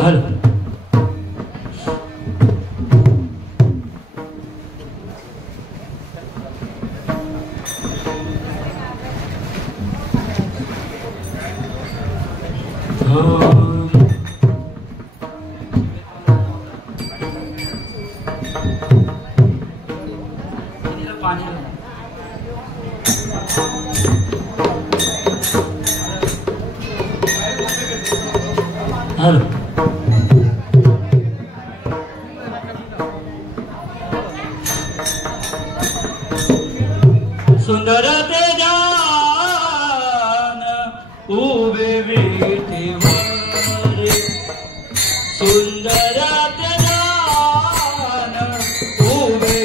Hello hello सुंदर ते जान उभे विठेवर सुंदर ते जान उभे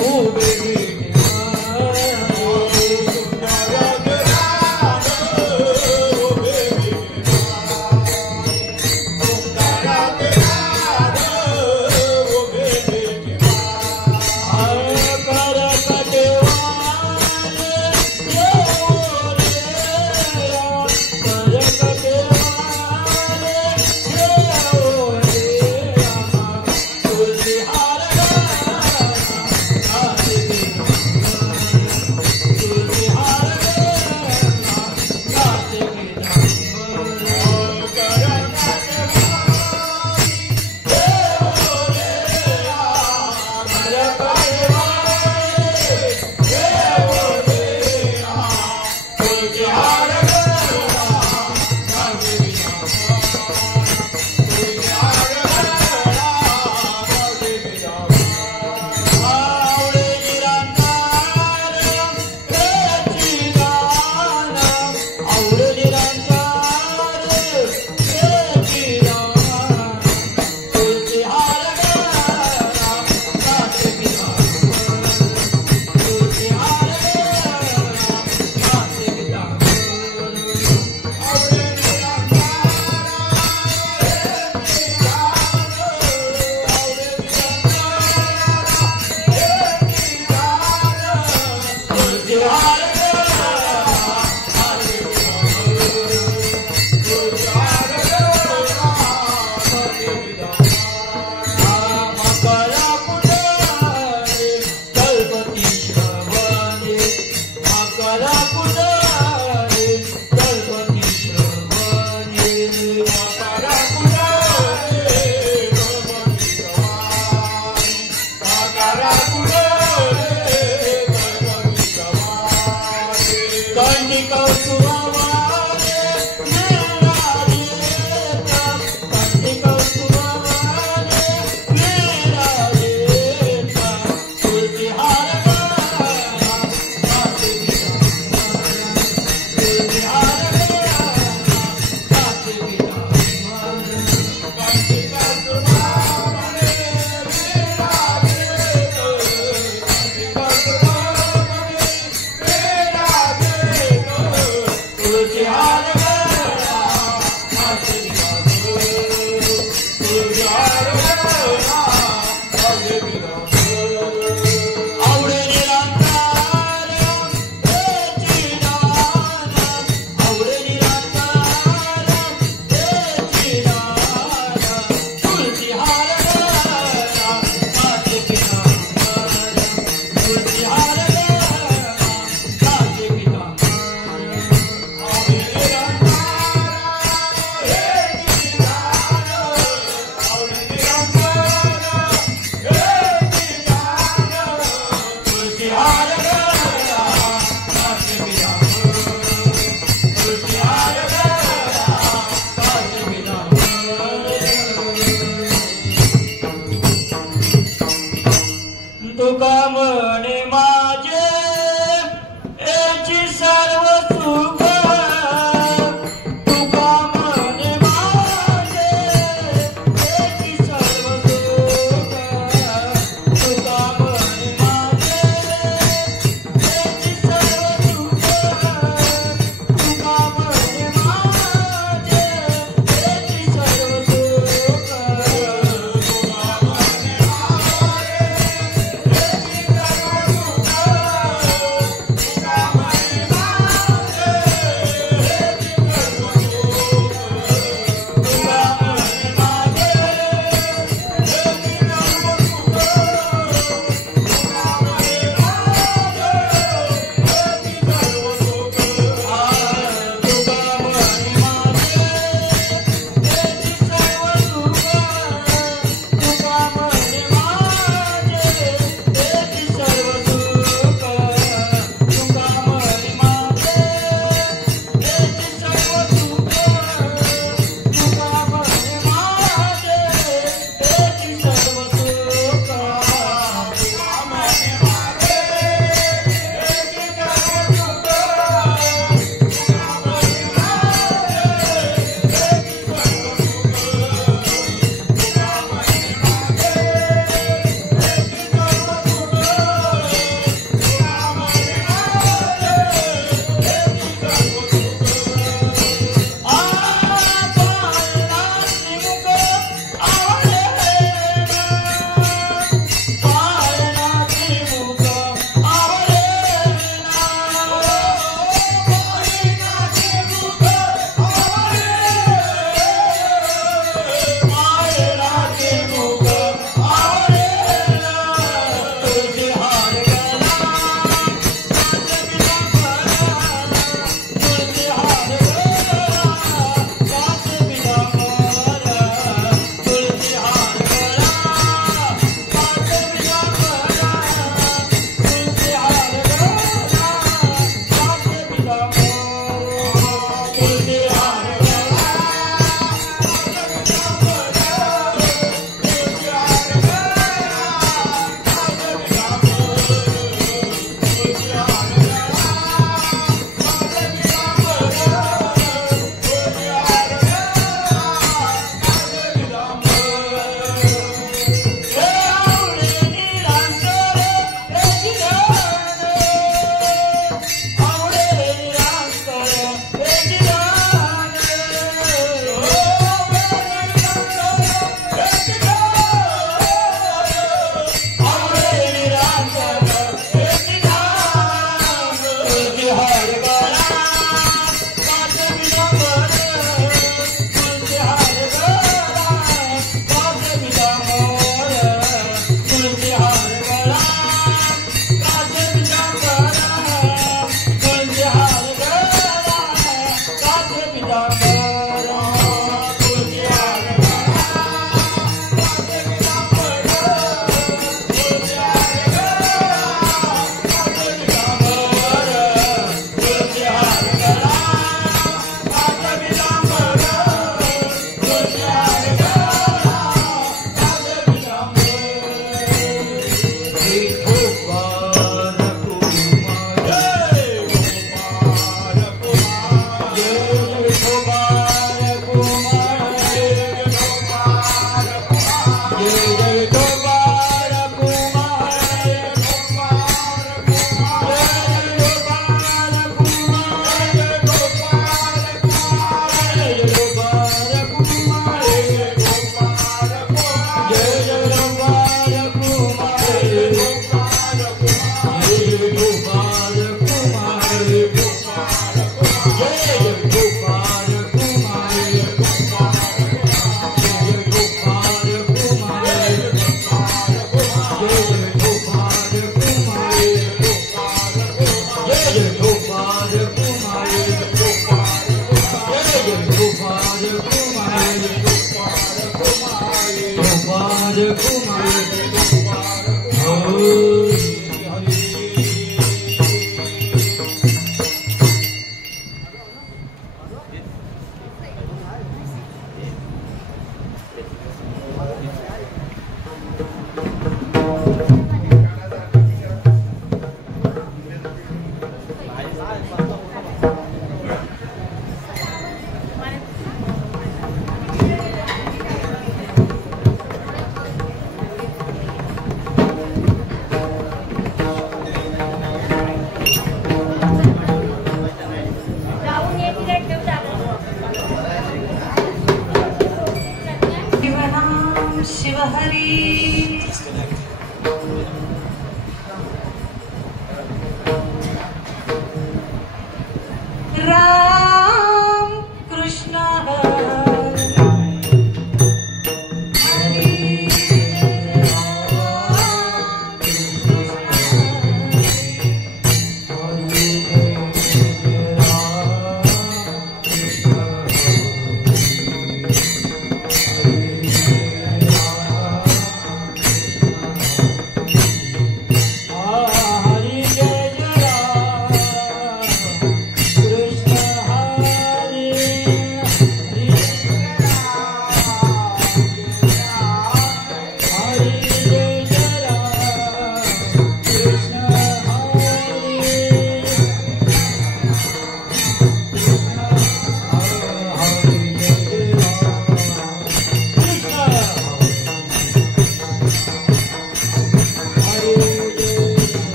Oh, baby.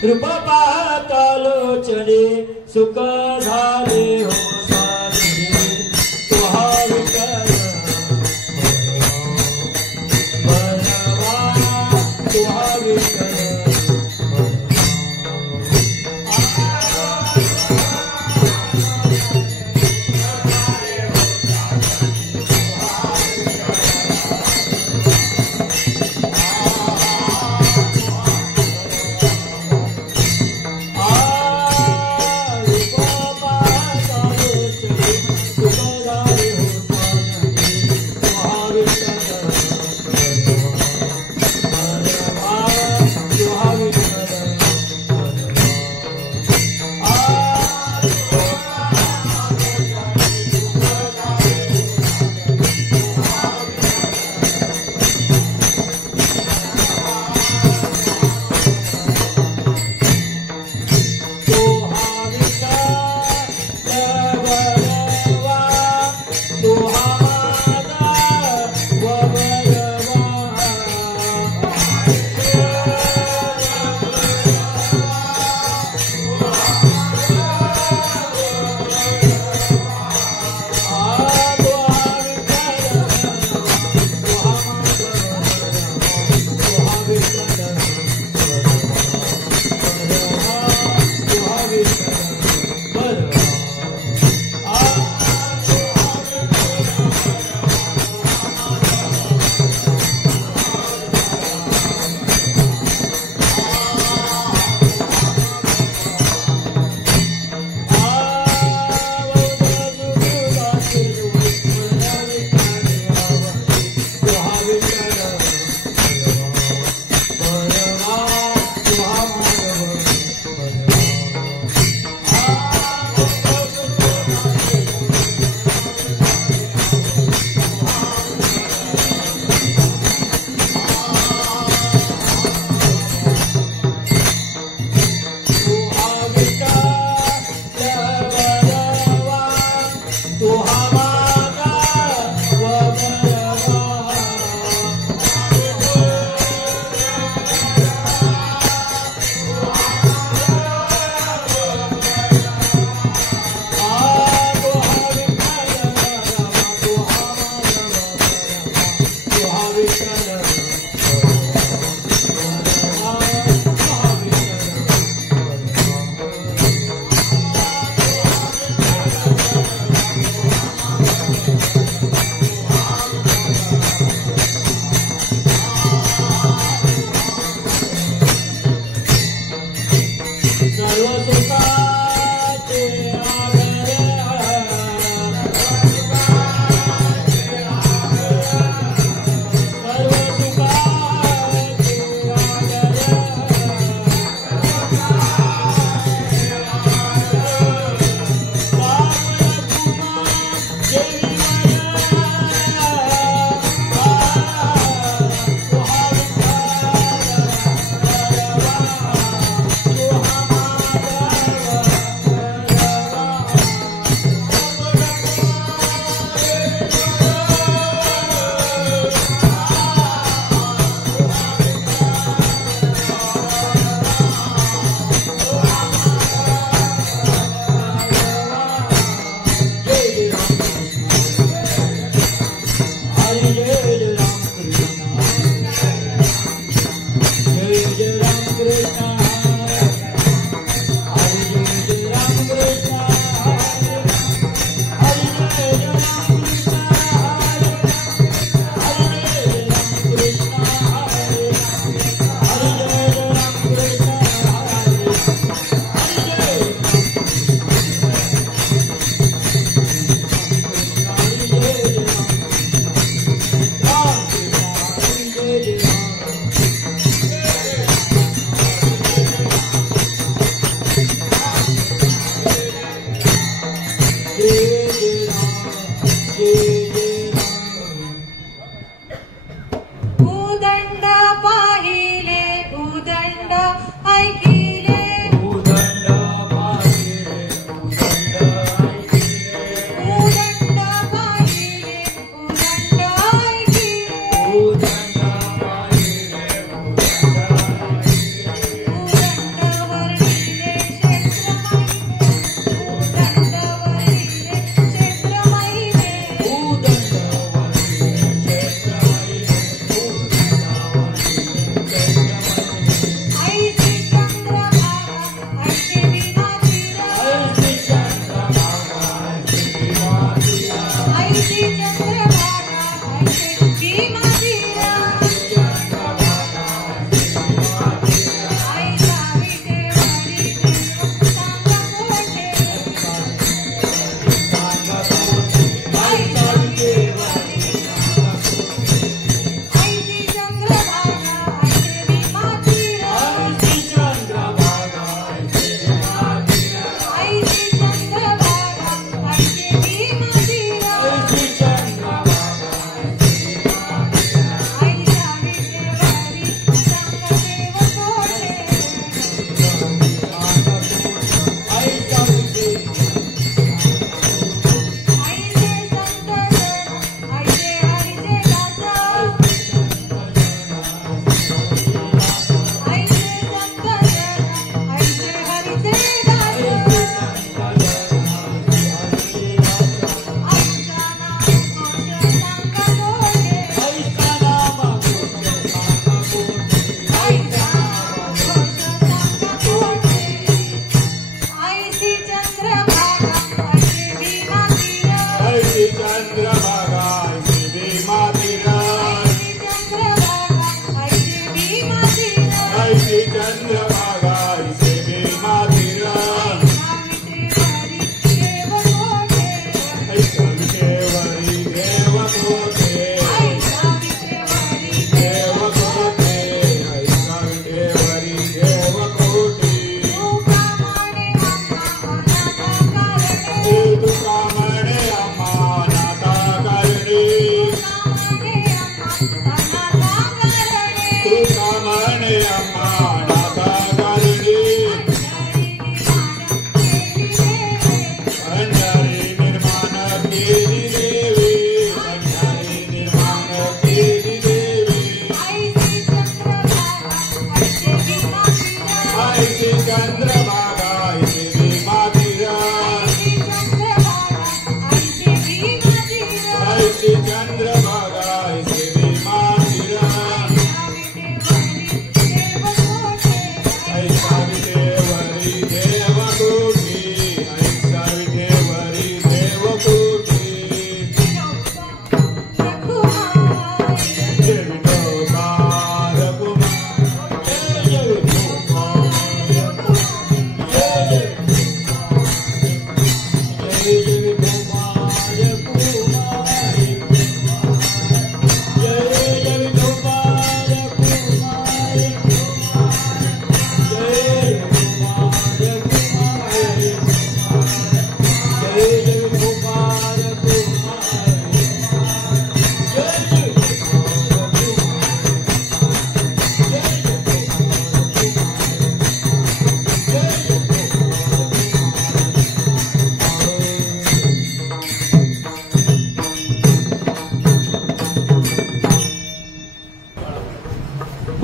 कृपा पातालोचने सुख झाले हो साधने तुहार कर बनवा तुहार कर Bye.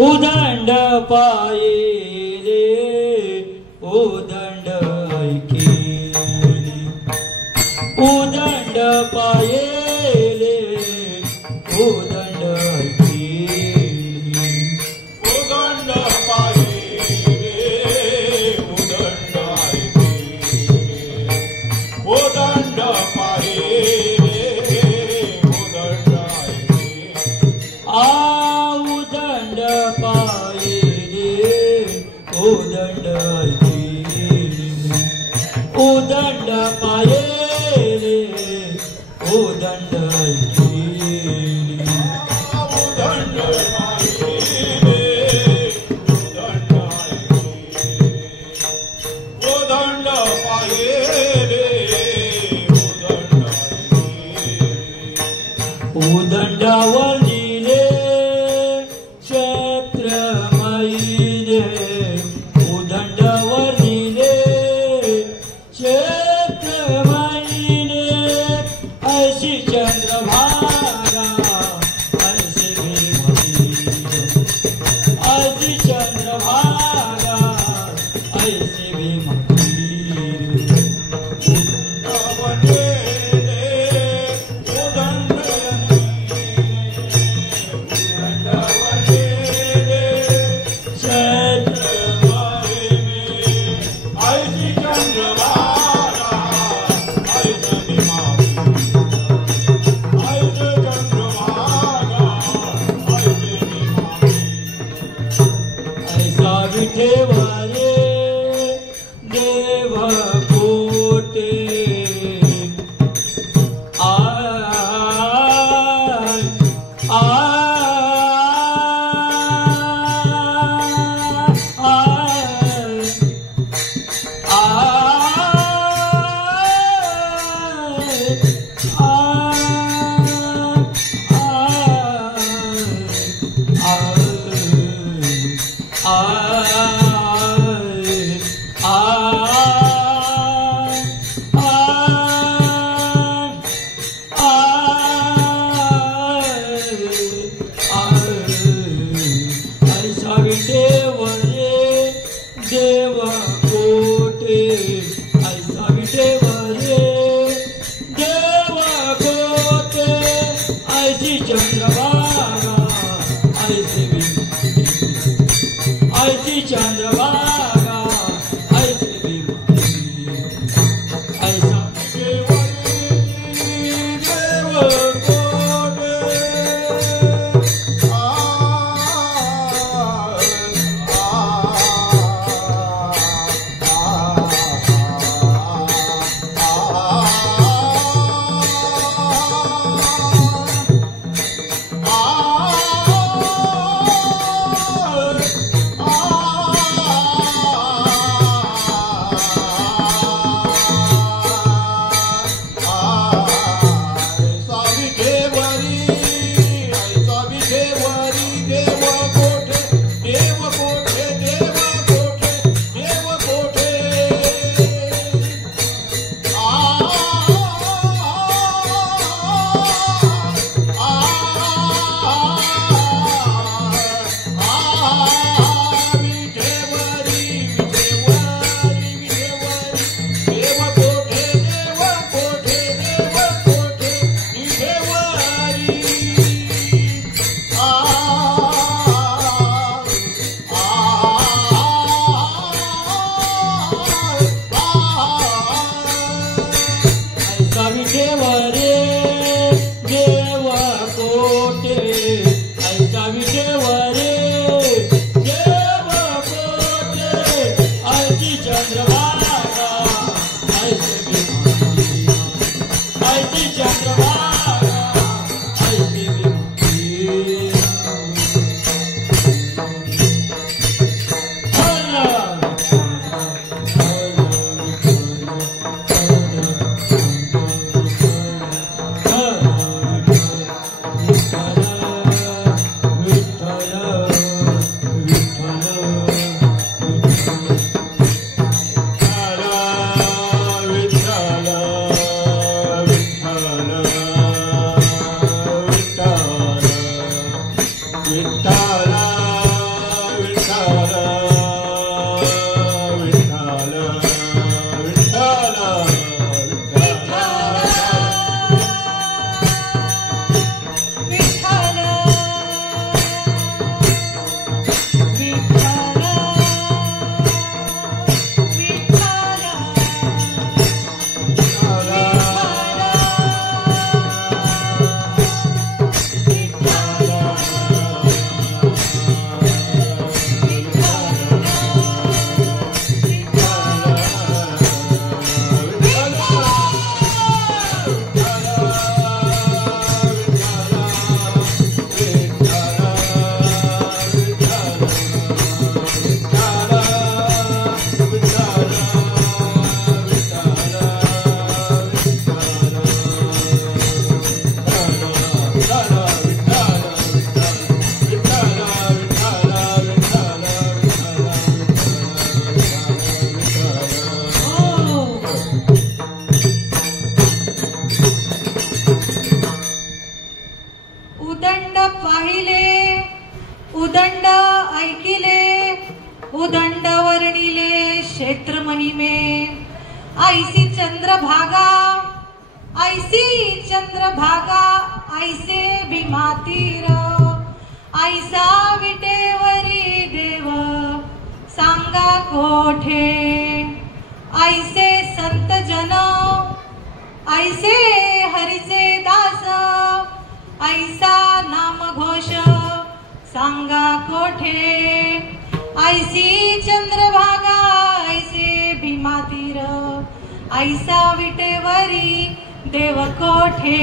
उदंड पाये रे उदंड ऐकेली उदंड पाये रे उदंड ऐकेली उदंड पाये रे उदंड ऐकेली उदंड पाये रे उदंड ऐकेली उदंड पाये रे उदंड ऐकेली उदंड पाये रे उदंड ऐकेली उदंड पाये रे उदंड ऐकेली उदंड पाये रे उदंड ऐकेली उदंडावर लिहिले छत्रमाईने उदंडावर लिहिले छत्रमाईने ऐशी चंद्रभागा ऐसी चंद्रभागा ऐसी चंद्रभागा ऐसे भीमातीर ऐसा विटेवरी देव सांगा कोठे ऐसे संत जन ऐसे हरीचे दास ऐसा नाम घोष सांगा कोठे ऐसी चंद्रभागा ऐसे भीमातीर ऐसा विटेवरी देव कोठे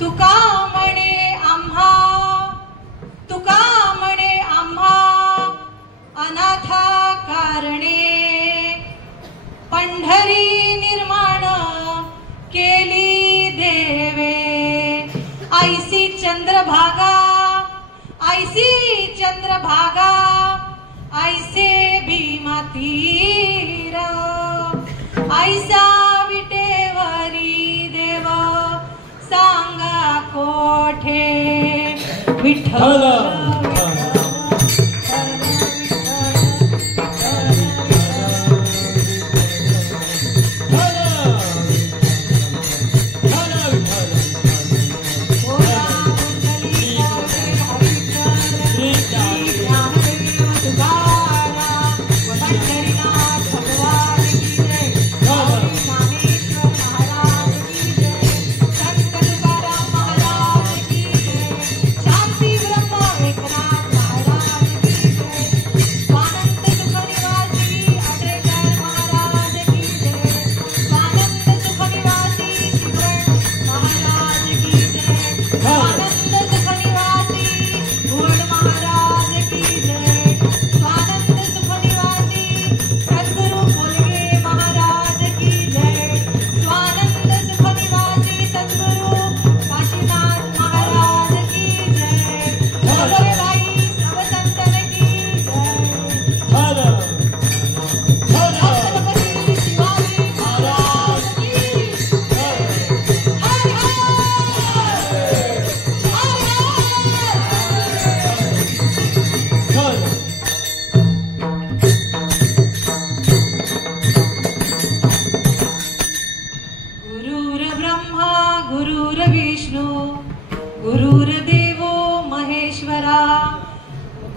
तुका म्हणे आम्हा अनाथा कारणे पंढरी निर्माण केली देवे ऐसी चंद्रभागा ऐसे भीमातीर ऐसा विटेवरी देव सांगा कोठे विठ्ठल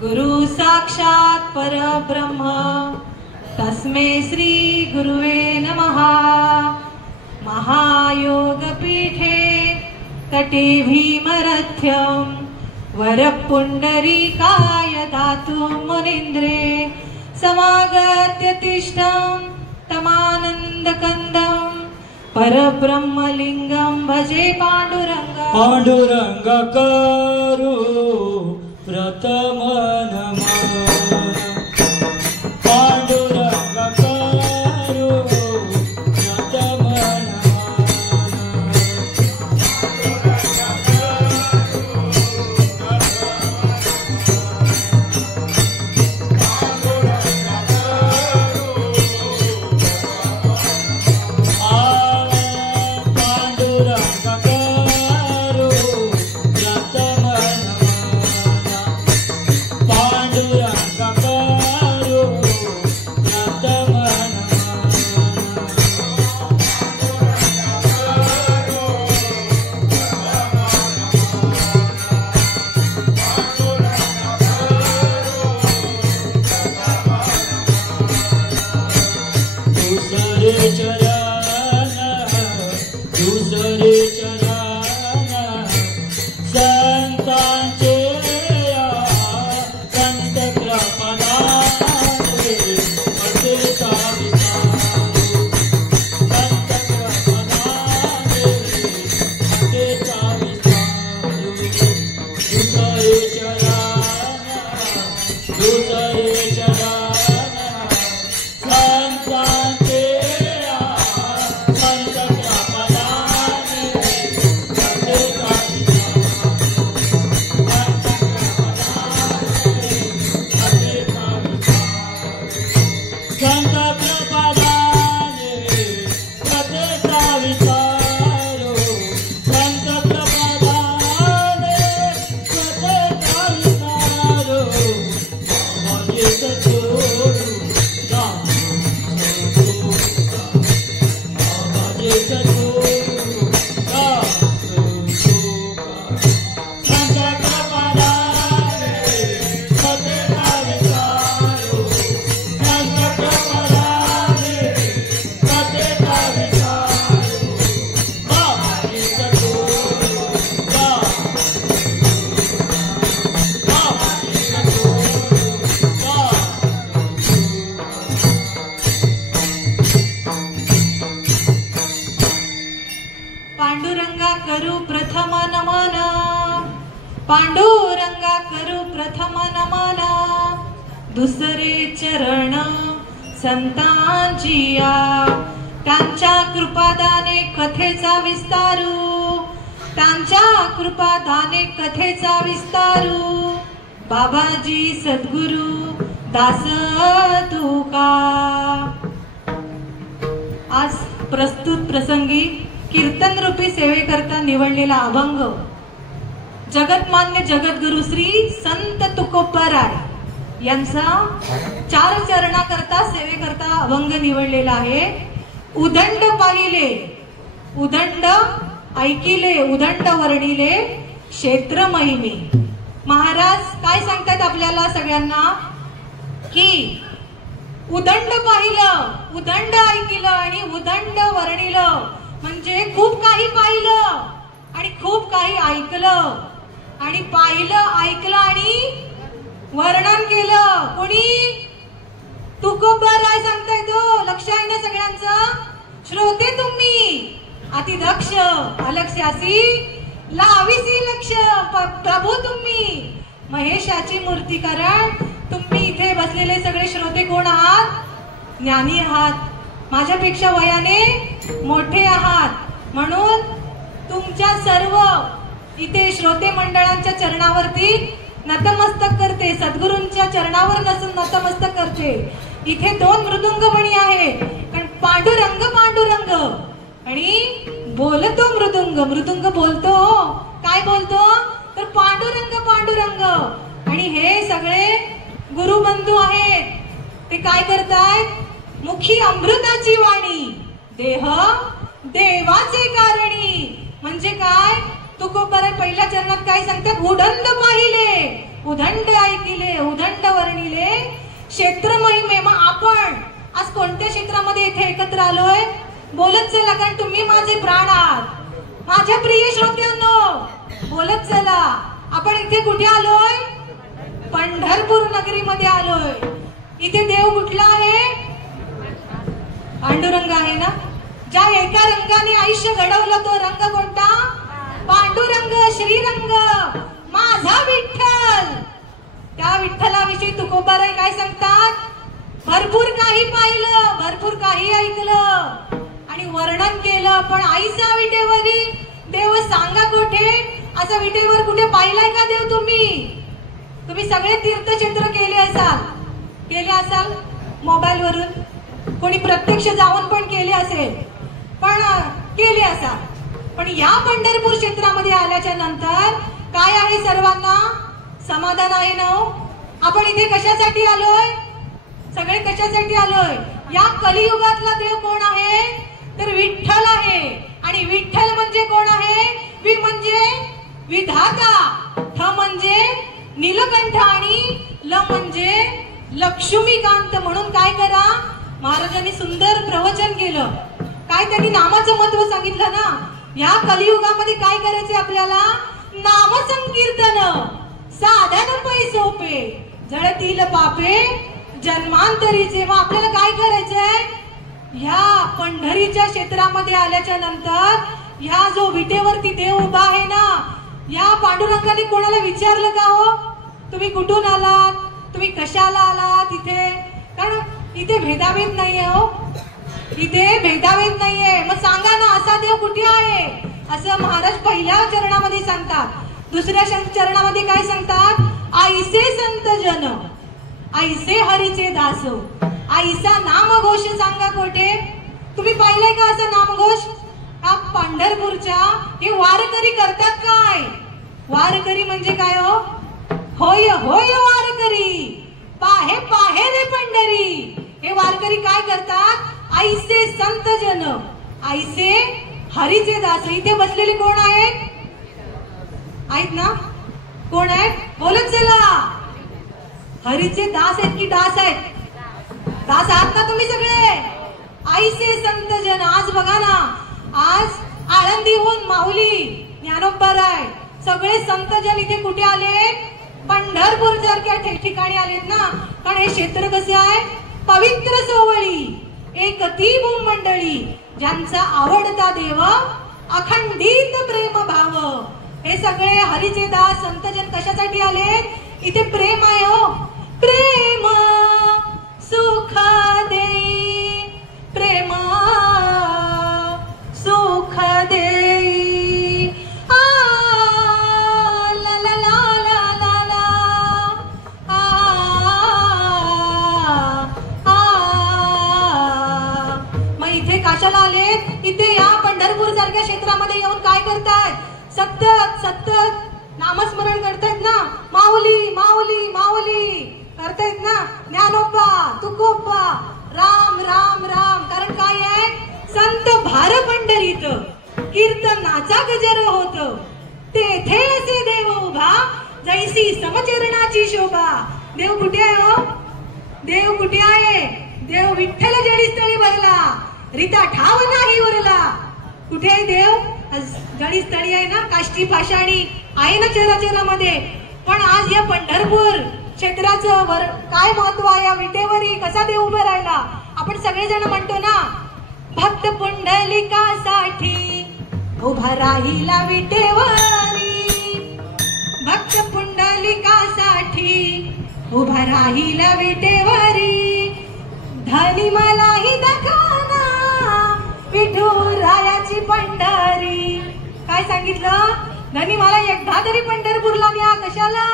गुरु साक्षात् परब्रह्म तस्मै श्री गुरुवे नमः। महायोगपीठे तटे भीमरथ्यं वरपुण्डरीकाय दातुं मुनीन्द्रे समागत्य तिष्ठं तमानन्दकन्दं परब्रह्मलिङ्गं भजे पाण्डुरङ्गं। पाण्डुरङ्ग करो प्रथम नमन पाण्डुरङ्ग करो प्रथम पाण्डुरङ्ग करू प्रथम नमन, पांडुरंगा करू प्रथम नमन, दुसरे चरण संतांचिया, त्यांच्या कृपादाने कथेचा विस्तारू, त्यांच्या कृपादाने कथेचा विस्तारू, बाबाजी सद्गुरु दास तुका. आज प्रस्तुत प्रसंगी कीर्तन रूपी सेवेकरता निवडलेला अभंग जगतमान्य जगद्गुरु श्री संत तुकोबाराय यांचा 4 चरणाकरता सेवेकरता अभंग निवडलेला आहे. उदंड पाहिले, उदंड ऐकिले, उदंड वर्णिले क्षेत्र महिमे. महाराज काय सांगतात आपल्याला सगळ्यांना की उदंड पाहिलं, उदंड ऐकिलं आणि उदंड वर्णिलं म्हणजे खूप काही पाहिलं आणि खूप काही ऐकलं आणि पाहिलं ऐकलं आणि वर्णन केलं. कोणी? तुकोबाराय सांगताय तो. लक्ष आहे ना सगळ्यांचं? श्रोते तुम्ही अति दक्ष, अलक्ष्यासी लाविसी लक्ष. प्रभू तुम्ही महेशाची मूर्ती, कारण तुम्ही इथे बसलेले सगळे श्रोते कोण आहात? ज्ञानी आहात, माझ्यापेक्षा वयाने मोठे आहात. म्हणून तुमच्या सर्व इथे श्रोते मंडळांच्या चरणावरती नतमस्तक करते, सद्गुरूंच्या चरणावर नतमस्तक करते. इथे 2 मृदुंगमणी आहेत, कारण पांडुरंग पांडुरंग आणि बोलतो मृदुंग. मृदुंग बोलतो, काय बोलतो? तर पांडुरंग पांडुरंग. आणि हे सगळे गुरुबंधू आहेत, ते काय करतायत? मुखी अमृताची वाणी, देह देवाचे कारणी. म्हणजे काय? तुकोबाराय पहिल्या चरणात काय सांगतात? उदंड पाहिले, उदंड ऐकिले, उदंड वर्णिले क्षेत्र महिमे. मग आपण आज कोणत्या क्षेत्रामध्ये इथे एकत्र आलोय? बोलत चला, कारण तुम्ही माझे प्राण आहात. माझ्या प्रिय श्रोत्यांनो बोलत चला. आपण इथे कुठे आलोय? पंढरपूर नगरीमध्ये आलोय. इथे देव कुठला आहे? पांडुरंग आहे ना. ज्या एका रंगाने आयुष्य घडवलं तो रंग कोणता? पांडुरंग, श्रीरंग, माझा विठ्ठल. त्या विठ्ठलाविषयी तुकोबाराय काय सांगतात? भरपूर काही पाहिलं, भरपूर काही ऐकलं आणि वर्णन केलं, पण आईचा विटेवरी देव सांगा कोठे? असं विटेवर कुठे पाहिलाय का देव तुम्ही? तुम्ही सगळे तीर्थक्षेत्र केले असाल मोबाईल वरून, कोणी प्रत्यक्ष जाऊन पण केले असेल, पण केले असाल. पण या पंढरपूर क्षेत्रामध्ये आल्याच्या नंतर काय आहे? सर्वांना समाधान आहे ना? आपण इथे कशासाठी आलोय? सगळे कशासाठी आलोय? या कलियुगातला देव कोण आहे? तर विठ्ठल आहे. आणि विठ्ठल म्हणजे कोण आहे? वि म्हणजे विधाता, ठ म्हणजे नीलकंठ आणि ल म्हणजे लक्ष्मीकांत. म्हणून काय करा? महाराजांनी सुंदर प्रवचन केलं. काय त्यांनी नामाचं महत्व सांगितलं ना. या कलियुगामध्ये काय करायचे आपल्याला? नामसंकीर्तन, साधन पै सोपे, जळतील पापे जन्मांतरीचे. मग आपल्याला काय करायचंय? ह्या पंढरीच्या क्षेत्रामध्ये आल्याच्या नंतर ह्या जो विटेवरती देव उभा आहे ना, या पांडुरंगाने कोणाला विचारलं का हो तुम्ही कुठून आलात, तुम्ही कशाला आलात इथे? कारण इथे भेदाभेद नाहीये हो, इथे भेदाभेद नाहीये. मग सांगा ना असा देव कुठे आहे? असं महाराज पहिल्या चरणामध्ये सांगतात. दुसऱ्या चरणामध्ये काय सांगतात? आईसे संत जन, आईसे हरीचे दास, आईचा नामघोष सांगा कोठे? तुम्ही पाहिलंय का असं नामघोष? हा पंढरपूरच्या हे वारकरी करतात काय? वारकरी म्हणजे काय हो? होय होय वारकरी, पाहे पाहे रे पंढरी. हे वारकरी काय करतात? आईसे संत जन, आईसे हरीचे दास. इथे बसलेले कोण आहेत? आहेत ना? कोण आहेत? बोलत चला. हरीचे दास आहेत की दास आहेत? दास आहात ना तुम्ही सगळे? आईसे संत जन. आज बघा ना, आज आळंदीहून माऊली ज्ञानोबाराय सगळे संत जन इथे कुठे आले? पंढरपूर सारख्या ठिकाणी आलेत ना. कारण हे क्षेत्र कसं आहे? पवित्र सोवळी, एक ती भूमंडळी, ज्यांचा आवडता देव अखंडित प्रेम भाव. हे सगळे हरीचे दास संतजन कशासाठी आले? इथे प्रेम आहे हो. प्रेम सुख देई, प्रेम सुख देई. आ ला ला ला ला ला ला. आ आ. मग इथे कशाला आले? इथे या पंढरपूर सारख्या क्षेत्रामध्ये येऊन काय करतायत? सतत सतत नामस्मरण करतायत ना. माऊली माऊली माऊली करतायत ना. ज्ञानोबा तुकोबा राम राम राम. कारण काय आहे? संत भार पंढरीत कीर्तनाचा गजर होत. तेथे असे देव उभा, जैसी समचरणाची शोभा. देव कुठे आहे हो? देव कुठे आहे? देव विठ्ठल जळीस्थळी भरला, रीता ठाव नाही उरला. कुठे आहे देव? जळीस्थळी आहे ना. काष्टी पाषाणी आहे ना चराचरामध्ये. पण आज या पंढरपूर क्षेत्राचं काय महत्व आहे? या विटेवरी कसा देव उभा राहिला? आपण सगळेजण म्हणतो ना, भक्त पुंडलिकासाठी उभा राहिला विटेवरी. भक्त पुंडलिकासाठी उभा राहिला विटेवरी. धनी मलाही दाखवना विठुरायाची पंढरी. काय सांगितलं? धनी मला एकदा तरी पंढरपूरला न्या. कशाला?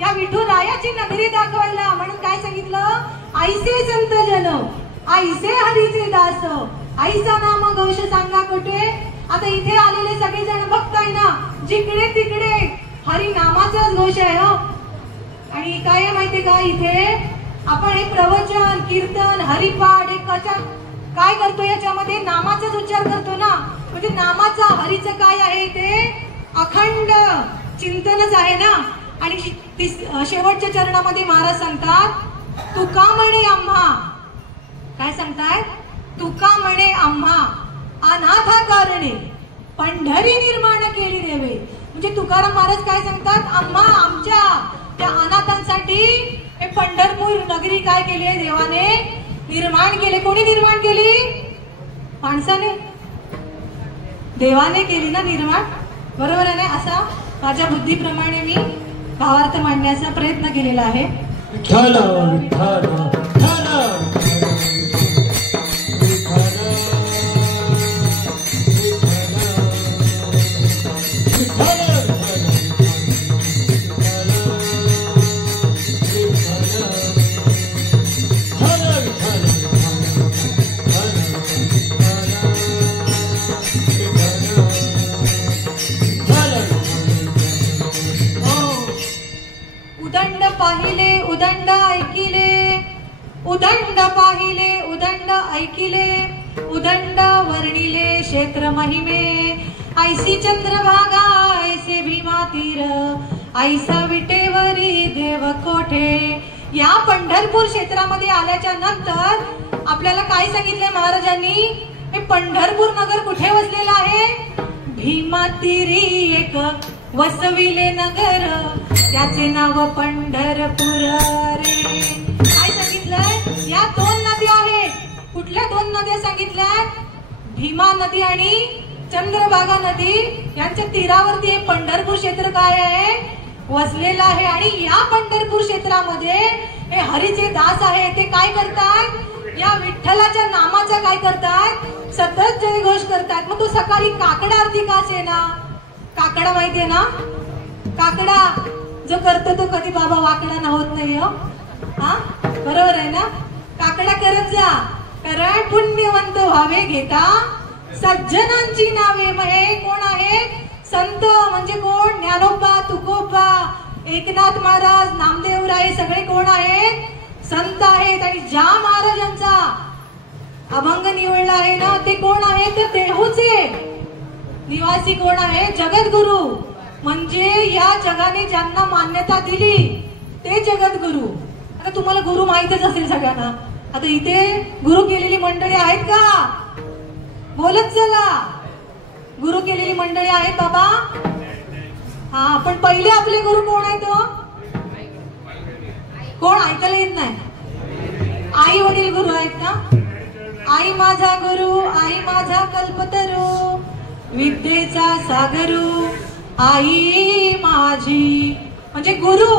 या विठुरायाची नगरी दाखवायला. म्हणून काय सांगितलं? आईसे संत जन, आईसे हरीचे दास, आईचा नाम घोष सांगा कुठे. आता इथे आलेले सगळेजण भक्त आहे ना, जिकडे तिकडे हरी नामाचाच घोष आहे हो. आणि काय आहे माहितीये का? इथे आपण हे प्रवचन कीर्तन हरिपाठ हे काय करतो? याच्यामध्ये नामाचाच उच्चार करतो ना. म्हणजे नामाचा हरीचं काय आहे? ते अखंड चिंतनच आहे ना. आणि शेवटच्या चरणामध्ये महाराज सांगतात, तुका म्हणे आम्हा. काय सांगताय? तुका म्हणे आम्हा अनाथा कारणे पंढरी निर्माण केली देवे. म्हणजे तुकाराम महाराज काय सांगतात? आम्हा आमच्या त्या अनाथांसाठी हे पंढरपूर नगरी काय केली आहे? देवाने निर्माण केले. कोणी निर्माण केली? माणसाने, देवाने केली ना निर्माण. बरोबर आहे ना? असा माझ्या बुद्धीप्रमाणे मी भावार्थ मांडण्याचा प्रयत्न केलेला आहे. विठ्ठल विठ्ठल विठ्ठल. उदंड ऐकिले, उदंड पाहिले, उदंड ऐकिले, उदंड वर्णिले क्षेत्र महिमे. ऐसी चंद्रभागा ऐसे भीमा तीर, ऐसा विटेवरी देव कोठे. या पंढरपूर क्षेत्रामध्ये आल्याच्या नंतर आपल्याला काय सांगितलंय महाराजांनी? हे पंढरपूर नगर कुठे वसलेलं आहे? भीमा तीरी एक वसविले नगर, त्याचे नाव पंढरपूर रे. काय सांगितलंय? या दोन नद्या आहेत. कुठल्या दोन नद्या सांगितल्या? भीमा नदी आणि चंद्रभागा नदी. यांच्या तीरावरती हे पंढरपूर क्षेत्र काय आहे? वसलेलं आहे. आणि या पंढरपूर क्षेत्रामध्ये हे हरीचे दास आहे. ते काय करतात? या विठ्ठलाच्या नामाचा काय करतात? सतत जयघोष करतात. मग तो सकाळी काकडा आरती का असेना? काकडा माहितीये ना? काकडा जो करतो तो कधी बाबा वाकडा ना होत नाही हो. हा बरोबर आहे ना? काकडा करत जा. कारण पुण्यवंत व्हावे घेता सज्जनांची नावे. मग हे कोण आहे? संत म्हणजे कोण? ज्ञानोबा तुकोबा एकनाथ महाराज नामदेवराय सगळे कोण आहेत? संत आहेत. आणि ज्या महाराजांचा अभंग निवडला आहे ना ते कोण आहे? तर देहूचे निवासी कोण आहे? जगद्गुरु. म्हणजे या जगाने ज्यांना मान्यता दिली ते जगद्गुरु. आता तुम्हाला गुरु माहितच असेल सगळ्यांना. आता इथे गुरु केलेली मंडळी आहेत का? बोलत चला. गुरु केलेली मंडळी आहेत बाबा? हा. पण पहिले आपले गुरु कोण आहेत? कोण? ऐकायला येत नाही. आई वडील गुरु आहेत ना? आई माझा गुरु, आई माझा कल्पतरू, विद्येचा सागरू आई माझी. म्हणजे गुरु,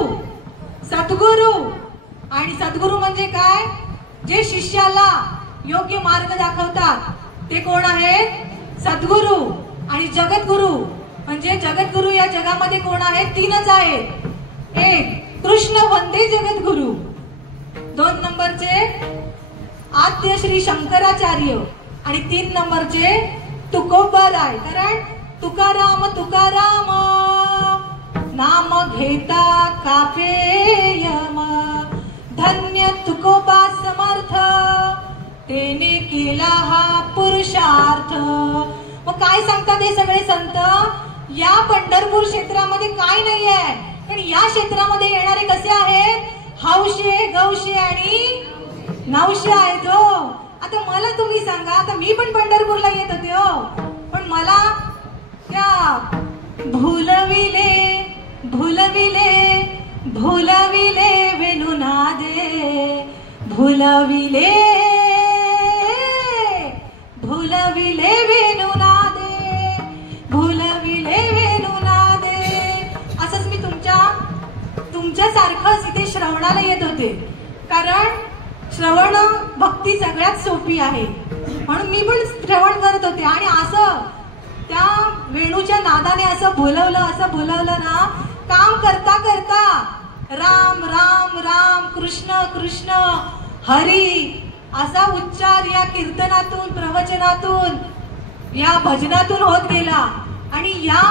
सद्गुरु. आणि सद्गुरु म्हणजे काय? जे शिष्याला योग्य मार्ग दाखवतात ते कोण आहेत? सद्गुरु. आणि जगद्गुरु म्हणजे जगद्गुरु या जगामध्ये कोण आहेत? तीनच आहेत. एक कृष्ण वंदे जगद्गुरु. 2 नंबरचे आद्य श्री शंकराचार्य. आणि 3 नंबरचे तुकोबाराय. कारण तुकाराम तुकाराम नाम घेता काफेयम, धन्य तुकोबा समर्थ तेने केला हा पुरुषार्थ. मग काय सांगतात हे सगळे संत? या पंढरपूर क्षेत्रामध्ये काय नाहीये, पण या क्षेत्रामध्ये येणारे कसे आहेत? हौशे, गौशे आणि नवशे आहेत हो. आता मला तुम्ही सांगा, आता मी पण पंढरपूरला येत होते हो, पण मला त्या भुलविले भुलविले भुलविले वेणुनादे, भुलविले भुलविले वेणुनादे, भुलविले वेणुनादे. असंच मी तुमच्या सारखंच इथे श्रवणाला येत होते. कारण श्रवण भक्ती सगळ्यात सोपी आहे, म्हणून मी पण श्रवण करत होते. आणि असं त्या वेणूच्या नादाने असं बोलवलं ना, काम करता करता राम राम राम कृष्ण कृष्ण हरी असा उच्चार या कीर्तनातून, प्रवचनातून, या भजनातून होत गेला. आणि या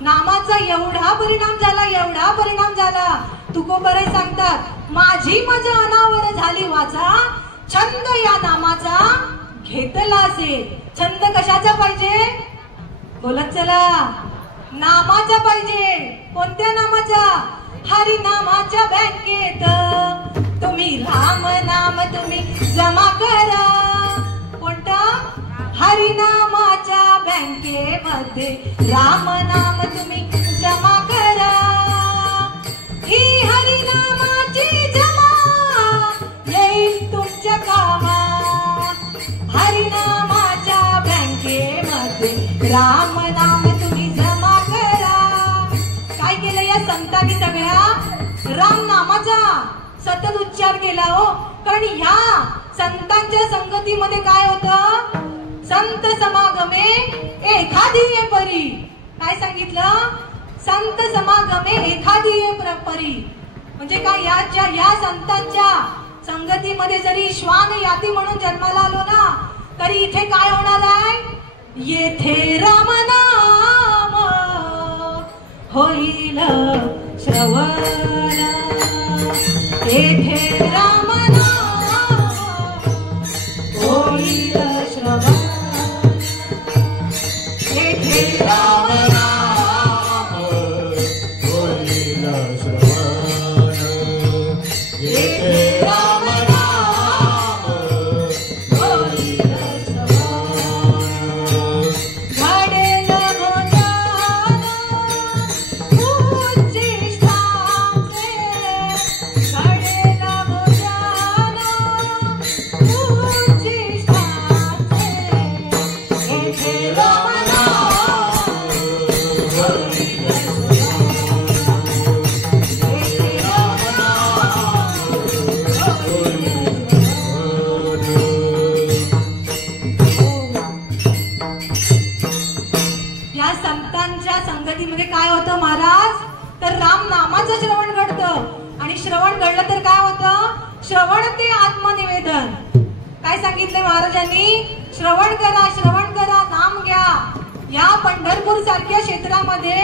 नामाचा एवढा परिणाम झाला. तुकोबाराय सांगतात, माझी माझ्या अनावर झाली वाचा, छंद या नामाचा घेतला से. छंद कशाचा पाहिजे? बोलत चला. नामाचा पाहिजे. कोणत्या नामाचा? हरी नामाच्या बँकेत तुम्ही राम नाम तुम्ही जमा करा. कोणता? हरी नामाच्या बँकेमध्ये राम नाम तुम्ही जमा करा. ही हरी नामाची जमा येईल तुमच्या कामा. हरी नामाच्या बँकेमध्ये राम नाम तुम्ही जमा करा. काय केलं या संतांनी? सगळ्या राम नामाचा सतत उच्चार केला हो. कारण ह्या संतांच्या संगतीमध्ये काय होतं? संत समागमे एखादी परी. काय सांगितलं? संत समागमे एखादी परी. म्हणजे काय? या संतांच्या संगतीमध्ये जरी श्वान याती म्हणून जन्माला आलो ना, तरी इथे काय होणार आहे? येथे राम नाम होईल श्रवण. येथे राम नाम होईल श्रवण. येथे राम नाम होईल श्रवण. येथे राम नाम होईल श्रवण. घडेल भोजन उच्चिष्टाचे, घडेल भोजन उच्चिष्टाचे. येथे राम या संतांच्या संगतीमध्ये काय होतं महाराज? तर राम नामाचं श्रवण घडतं. आणि श्रवण घडलं तर काय होतं? श्रवण ते आत्मनिवेदन. काय सांगितलंय महाराजांनी? श्रवण करा, नाम घ्या. या पंढरपूर सारख्या क्षेत्रामध्ये,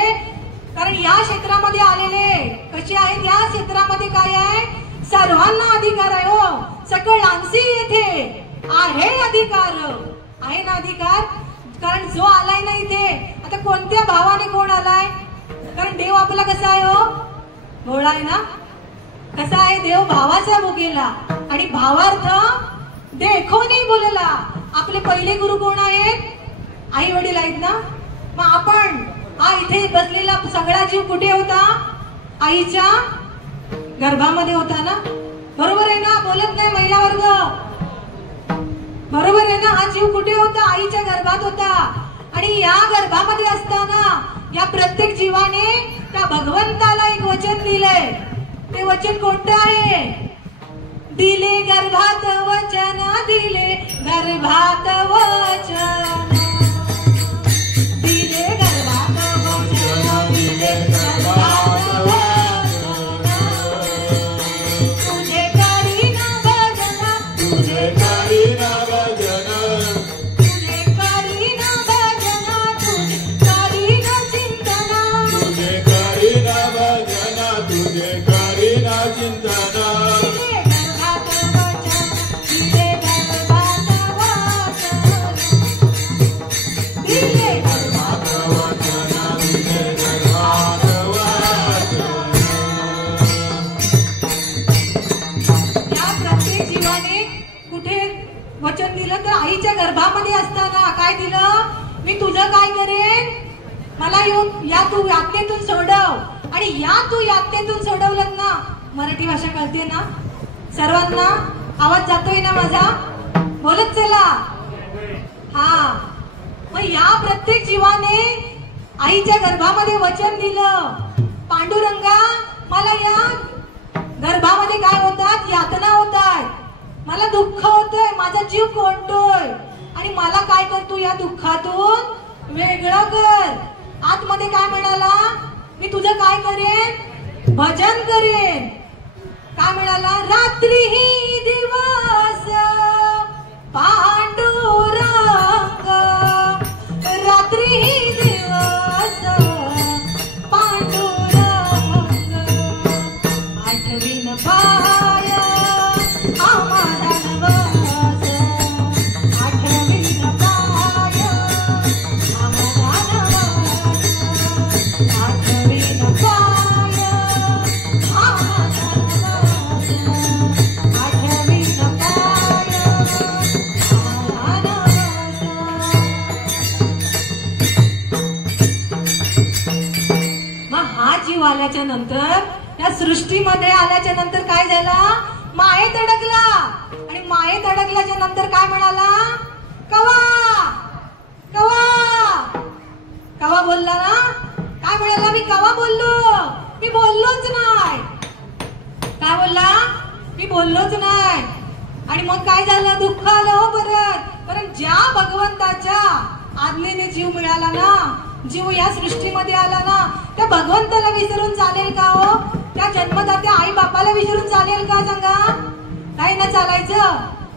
कारण या क्षेत्रामध्ये आलेले कसे आहेत? या क्षेत्रामध्ये काय आहे? सर्वांना अधिकार आहे हो. सकळांसी येथे आहे अधिकार. आहे ना अधिकार? कारण जो आलाय ना इथे, आता कोणत्या भावाने कोण आलाय? कारण देव आपला कसा आहे हो? भोळा आहे ना. कसा आहे देव? भावाचा भोगेला. आणि भावार्थ देखो नाही बोलला. आपले पहिले गुरु कोण आहेत? आई वडील आहेत ना. मग आपण हा इथे बसलेला सगळा जीव कुठे होता? आईच्या गर्भामध्ये होता ना. बरोबर आहे ना? बोलत नाही महिला वर्ग. बरोबर आहे ना? हा जीव कुठे होता? आईच्या गर्भात होता. आणि या गर्भामध्ये असताना या प्रत्येक जीवाने त्या भगवंताला एक वचन दिलंय. ते वचन कोणतं आहे? दिले गर्भात वचन, दिले गर्भात वचन, दिले गर्भात वचन, दिले गर्भात वचन, तुझे करीन भजन, तुझे करीन भजन, तुझे करीन भजन, तुझे करीन चिंतन, तुझे करीन भजन, तुझे करीन चिंतन. दिले गर्भात वचन, दिले गर्भात वचन, दिले गर्भात या प्रत्येक जीवाने कुठे वचन दिलं तर आईच्या गर्भामध्ये असताना काय दिलं? मी तुझं काय करेन? मला येऊन या तू यातनेतून सोडव. आणि या तू यातनेतून सोडवलं ना. मराठी भाषा कळते ना सर्वांना? आवाज जातोय ना माझा? बोलत चला. हा, मग या प्रत्येक जीवाने आईच्या गर्भामध्ये वचन दिलं, पांडुरंगा मला या गर्भामध्ये काय होतात? यातना होतात, मला दुःख होतंय, माझा जीव कोंडतोय, आणि मला काय कर तू या दुःखातून वेगळं कर. आतमध्ये काय म्हणाला? मी तुझं काय करेन? भजन करेन. काय म्हणाला? रात्रीही दिवस पांडुरंग, रात्रीही दिवस पांडुरंग, आठवीन पाय आम्हाला नवस, आठवीन पाय आम्हाला नवस, आठवीन पाय आम्हाला नवस, आठवीन पाय आम्हाला नवस. मग हा जीव आल्याच्या नंतर, या सृष्टीमध्ये आल्याच्या नंतर काय झाला? मायेत अडकला. आणि मायेत अडकल्याच्या नंतर काय म्हणाला? कवा कवा कवा बोलला ना? काय म्हणाला? मी कवा बोललो? मी बोललोच नाही. काय बोलला? मी बोललोच नाही. आणि मग काय झालं? दुःख आलं हो परत. कारण ज्या भगवंताच्या आज्ञेने जीव मिळाला ना, जीव या सृष्टीमध्ये आला ना, त्या भगवंताला विसरून चालेल का हो? त्या जन्मदात्या आई बापाला विसरून चालेल का? सांगा. काय ना चालायचं.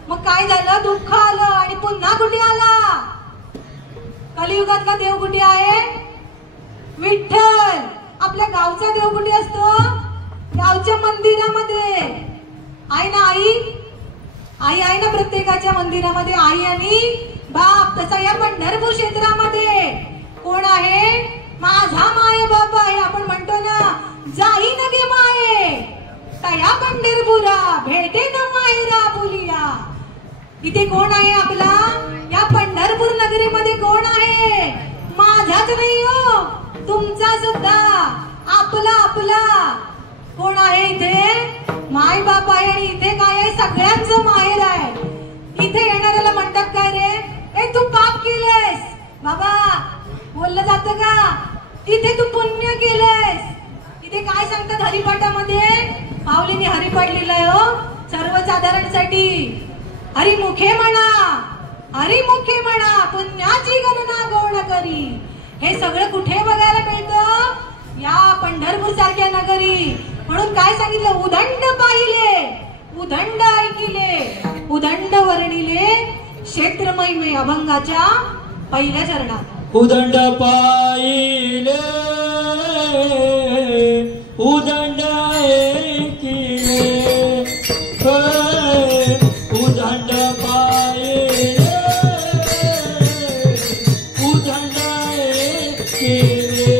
मग काय झालं? दुःख आलं. आणि पुन्हा कुठे आला? कलियुगात का देव कुठे आहे? विठ्ठल. आपल्या गावचा देव कुठे असतो? गावच्या मंदिरामध्ये. आहे ना आई? आई आहे ना प्रत्येकाच्या मंदिरामध्ये? आई आणि बाप. तसा या पंढरपूर क्षेत्रामध्ये कोण आहे? माझा माय बाप आहे. आपण म्हणतो ना, जाई नगे माये तया पंढरपुरा, भेटे न मायरा बोलिया. इथे कोण आहे आपला? या पंढरपूर नगरीमध्ये कोण आहे? माझाच नाही हो, तुमचा सुद्धा, आपला आपला. कोण आहे इथे? माय बाप आहे. आणि इथे काय आहे? सगळ्यांचं माहेर आहे. इथे येणाऱ्याला म्हणतात काय रे? ए तू पाप केलेस बाबा, बोललं जातं का? इथे तू पुण्य केलेस. इथे काय सांगतात हरिपाठामध्ये? माऊलीने हरिपाठ लिहिलाय हो सर्वसाधारणसाठी. हरिमुखे म्हणा, हरिमुखे म्हणा, पुण्याची गणना गौण करी. हे सगळं कुठे बघायला मिळतं? या पंढरपूर सारख्या नगरी. म्हणून काय सांगितलं? उदंड पाहिले, उदंड ऐकिले, उदंड वर्णिले, क्षेत्र महिमे अभंगाच्या पहिल्या चरणात. उदंड पाहिले, उदंड ऐकिले, उदंड पाहिले, उदंड ऐकिले.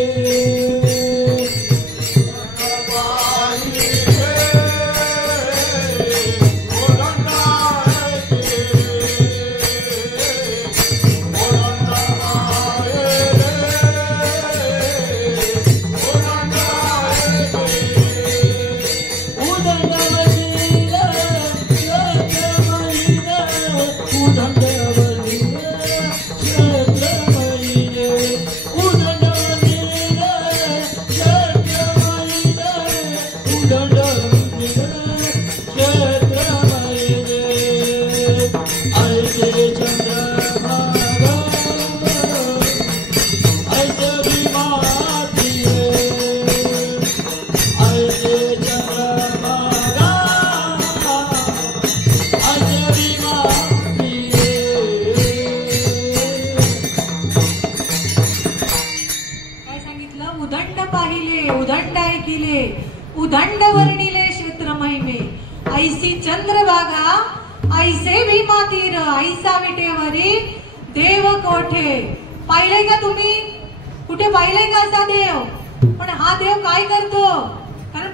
उदंड ऐकिले उदंड वर्णिले क्षेत्र महिमे ऐसी चंद्रभागा ऐसे भीमा तीर ऐसा विटेवरी देव कोठे. पाहिलंय का तुम्ही? कुठे पाहिलंय का असा देव? पण हा देव काय करतो? कारण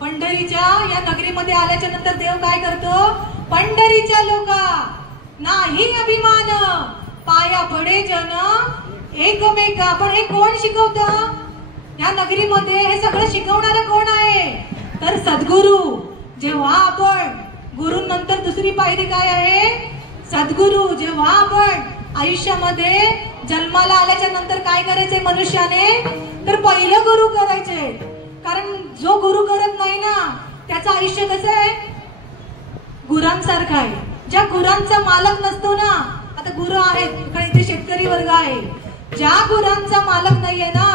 पंढरीच्या या नगरीमध्ये आल्याच्या नंतर देव काय करतो? पंढरीच्या लोका नाही अभिमान पाया पडे जन एकमेका. पण हे कोण शिकवतं या नगरीमध्ये? हे सगळं शिकवणारं कोण आहे? तर सद्गुरु. जेव्हा आपण गुरु नंतर दुसरी पायरी काय आहे? सद्गुरु. जेव्हा आपण आयुष्यामध्ये जन्माला आल्याच्या नंतर काय करायचंय मनुष्याने? तर पहिलं गुरु करायचे. कारण जो गुरु करत नाही ना त्याचं आयुष्य कसं आहे? गुरांसारखं आहे. ज्या गुरांचा मालक नसतो ना, आता गुरु आहेत कारण इथे शेतकरी वर्ग आहे, ज्या गुरांचा मालक नाहीये ना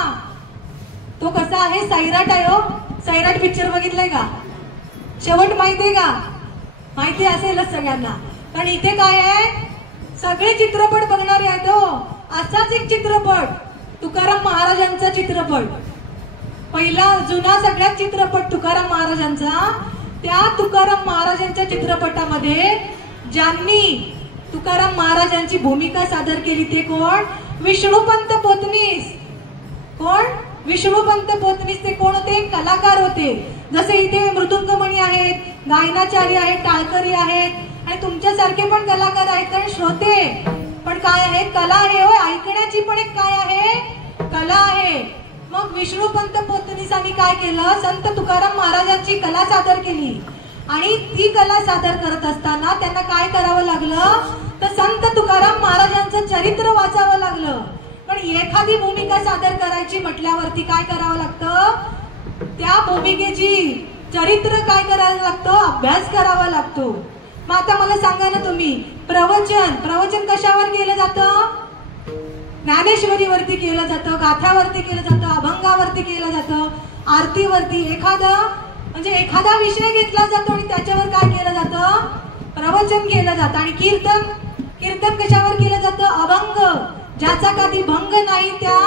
तो कसा आहे? सैराट आहे हो. सैराट पिक्चर बघितलंय का? शेवट माहितीये का? माहिती असेलच सगळ्यांना. पण इथे काय आहे? सगळे चित्रपट बघणारे आहेत हो. असाच एक चित्रपट तुकाराम महाराजांचा चित्रपट, पहिला जुना सगळ्यात चित्रपट तुकाराम महाराजांचा. त्या तुकाराम महाराजांच्या चित्रपटामध्ये ज्यांनी तुकाराम महाराजांची भूमिका सादर केली ते कोण? विष्णुपंत पोतनीस. कोण? विष्णुपंत पोतनीस. ते कोण होते? कलाकार होते. जसे इथे मृदुंगमणी आहेत, गायनाचार्य आहेत, टाळकरी आहेत आणि तुमच्यासारखे पण कलाकार आहेत. कारण श्रोते पण काय आहे? कला आहे हो. ऐकण्याची पण एक काय आहे? कला आहे. मग विष्णुपंत पोतनीसांनी काय केलं? संत तुकाराम महाराजांची कला सादर केली आणि ती कला सादर करत असताना त्यांना काय करावं लागलं? तर संत तुकाराम महाराजांचं चरित्र वाचावं लागलं. पण एखादी भूमिका सादर करायची म्हटल्यावरती काय करावं लागतं? त्या भूमिकेची चरित्र काय करायला लागतं? अभ्यास करावा लागतो. मग आता मला सांगा ना तुम्ही, प्रवचन कशावर केलं जातं? ज्ञानेश्वरीवरती केलं जातं, गाथावरती केलं जातं, अभंगावरती केलं जातं, आरतीवरती. एखादा विषय घेतला जातो आणि त्याच्यावर काय केलं जातं? प्रवचन केलं जातं. आणि कीर्तन कशावर केलं जातं? अभंग. ज्याचा कधी भंग नाही त्या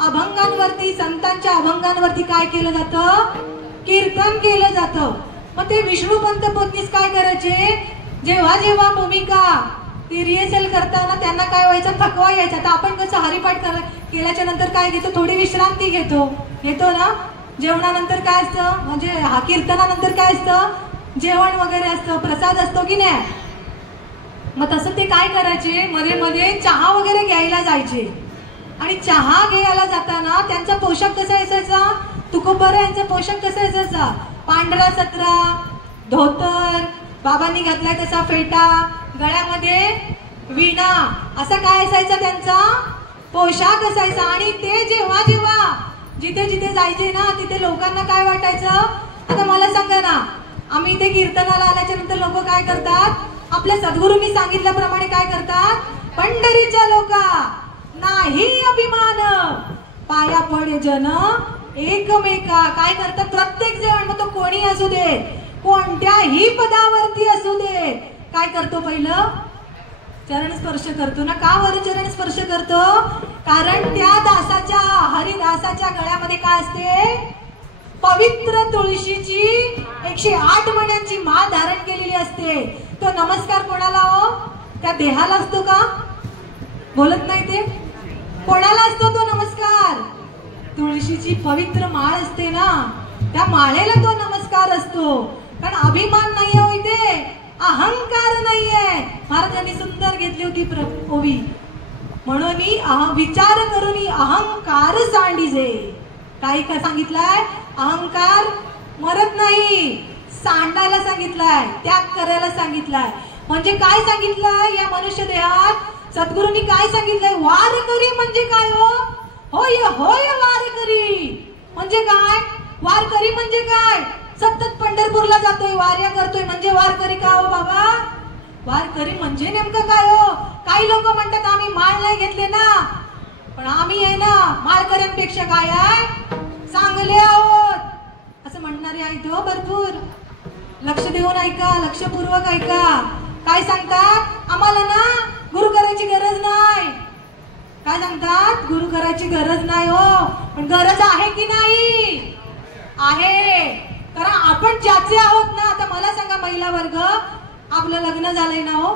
अभंगांवरती, संतांच्या अभंगांवरती काय केलं जातं? कीर्तन केलं जातं. मग ते विष्णुपंत पोतनीस काय करायचे? जेव्हा भूमिका ती रिहर्सल करताना त्यांना काय व्हायचं? थकवा यायचा. तर आपण कसं हरिपाठ केल्याच्या नंतर काय घेतो? थोडी विश्रांती घेतो ना. जेवणानंतर काय असतं? म्हणजे हा कीर्तनानंतर काय असतं? जेवण वगैरे असतं, प्रसाद असतो की नाही? मग तसं ते काय करायचे? मध्ये मध्ये चहा वगैरे घ्यायला जायचे. आणि चहा घ्यायला जाताना त्यांचा पोशाख कसा असायचा? तुकोबरा यांचा पोशाख कसा असायचा? पांढरा सत्रा, धोतर, बाबांनी घातलाय तसा फेटा, गळ्यामध्ये वीणा, असा काय असायचा त्यांचा पोशाख असायचा. आणि ते जेव्हा जिथे जायचे ना तिथे लोकांना काय वाटायचं? आता मला सांगा ना, आम्ही इथे कीर्तनाला आल्याच्या नंतर लोक काय करतात? आपल्या सद्गुरूंनी सांगितल्याप्रमाणे काय करतात? पंढरीच्या लोका नाही अभिमान पाया पडे जन एकमेका. काय करतात? प्रत्येक जण, मग तो कोणी असू दे, कोणत्याही पदावरती असू दे, काय करतो? पहिलं चरण स्पर्श करतो ना. का बरं चरण स्पर्श करतो? कारण त्या दासाच्या, हरिदासाच्या गळ्यामध्ये काय असते? पवित्र तुळशीची 108 मण्यांची माळ धारण केलेली असते. तो नमस्कार कोणाला हो? त्या देहाला असतो का? बोलत नाही ते. कोणाला असतो तो नमस्कार? तुळशीची पवित्र माळ असते ना, त्या माळेला तो नमस्कार असतो. कारण अभिमान नाहीये हो इथे, अहंकार नाहीये. महाराजांनी सुंदर घेतली होती ओवी, म्हणून विचार करून अहंकार सांडिजे. काय का सांगितलंय? अहंकार मरत नाही, सांडायला सांगितलंय, त्याग करायला सांगितलंय. म्हणजे काय सांगितलंय? या मनुष्य देहात सद्गुरूंनी काय सांगितलंय? वारकरी म्हणजे काय हो? होय होय वारकरी म्हणजे काय? वारकरी म्हणजे काय? सतत पंढरपूरला जातोय, वाऱ्या करतोय म्हणजे वारकरी का हो बाबा? वारकरी म्हणजे नेमकं काय हो? काही लोक म्हणतात आम्ही माळ नाही घेतले ना, पण आम्ही आहे ना माळकऱ्यांपेक्षा काय आहे? चांगले आहोत असं म्हणणारे आहेत हो भरपूर. लक्ष देऊन ऐका, लक्षपूर्वक ऐका. काय सांगतात? आम्हाला ना गुरु करायची गरज नाही. काय सांगतात? गुरु करायची गरज नाही हो. पण गरज आहे की नाही? आहे. कारण आपण ज्याचे आहोत ना, आता मला सांगा महिला वर्ग, आपलं लग्न झालंय ना हो,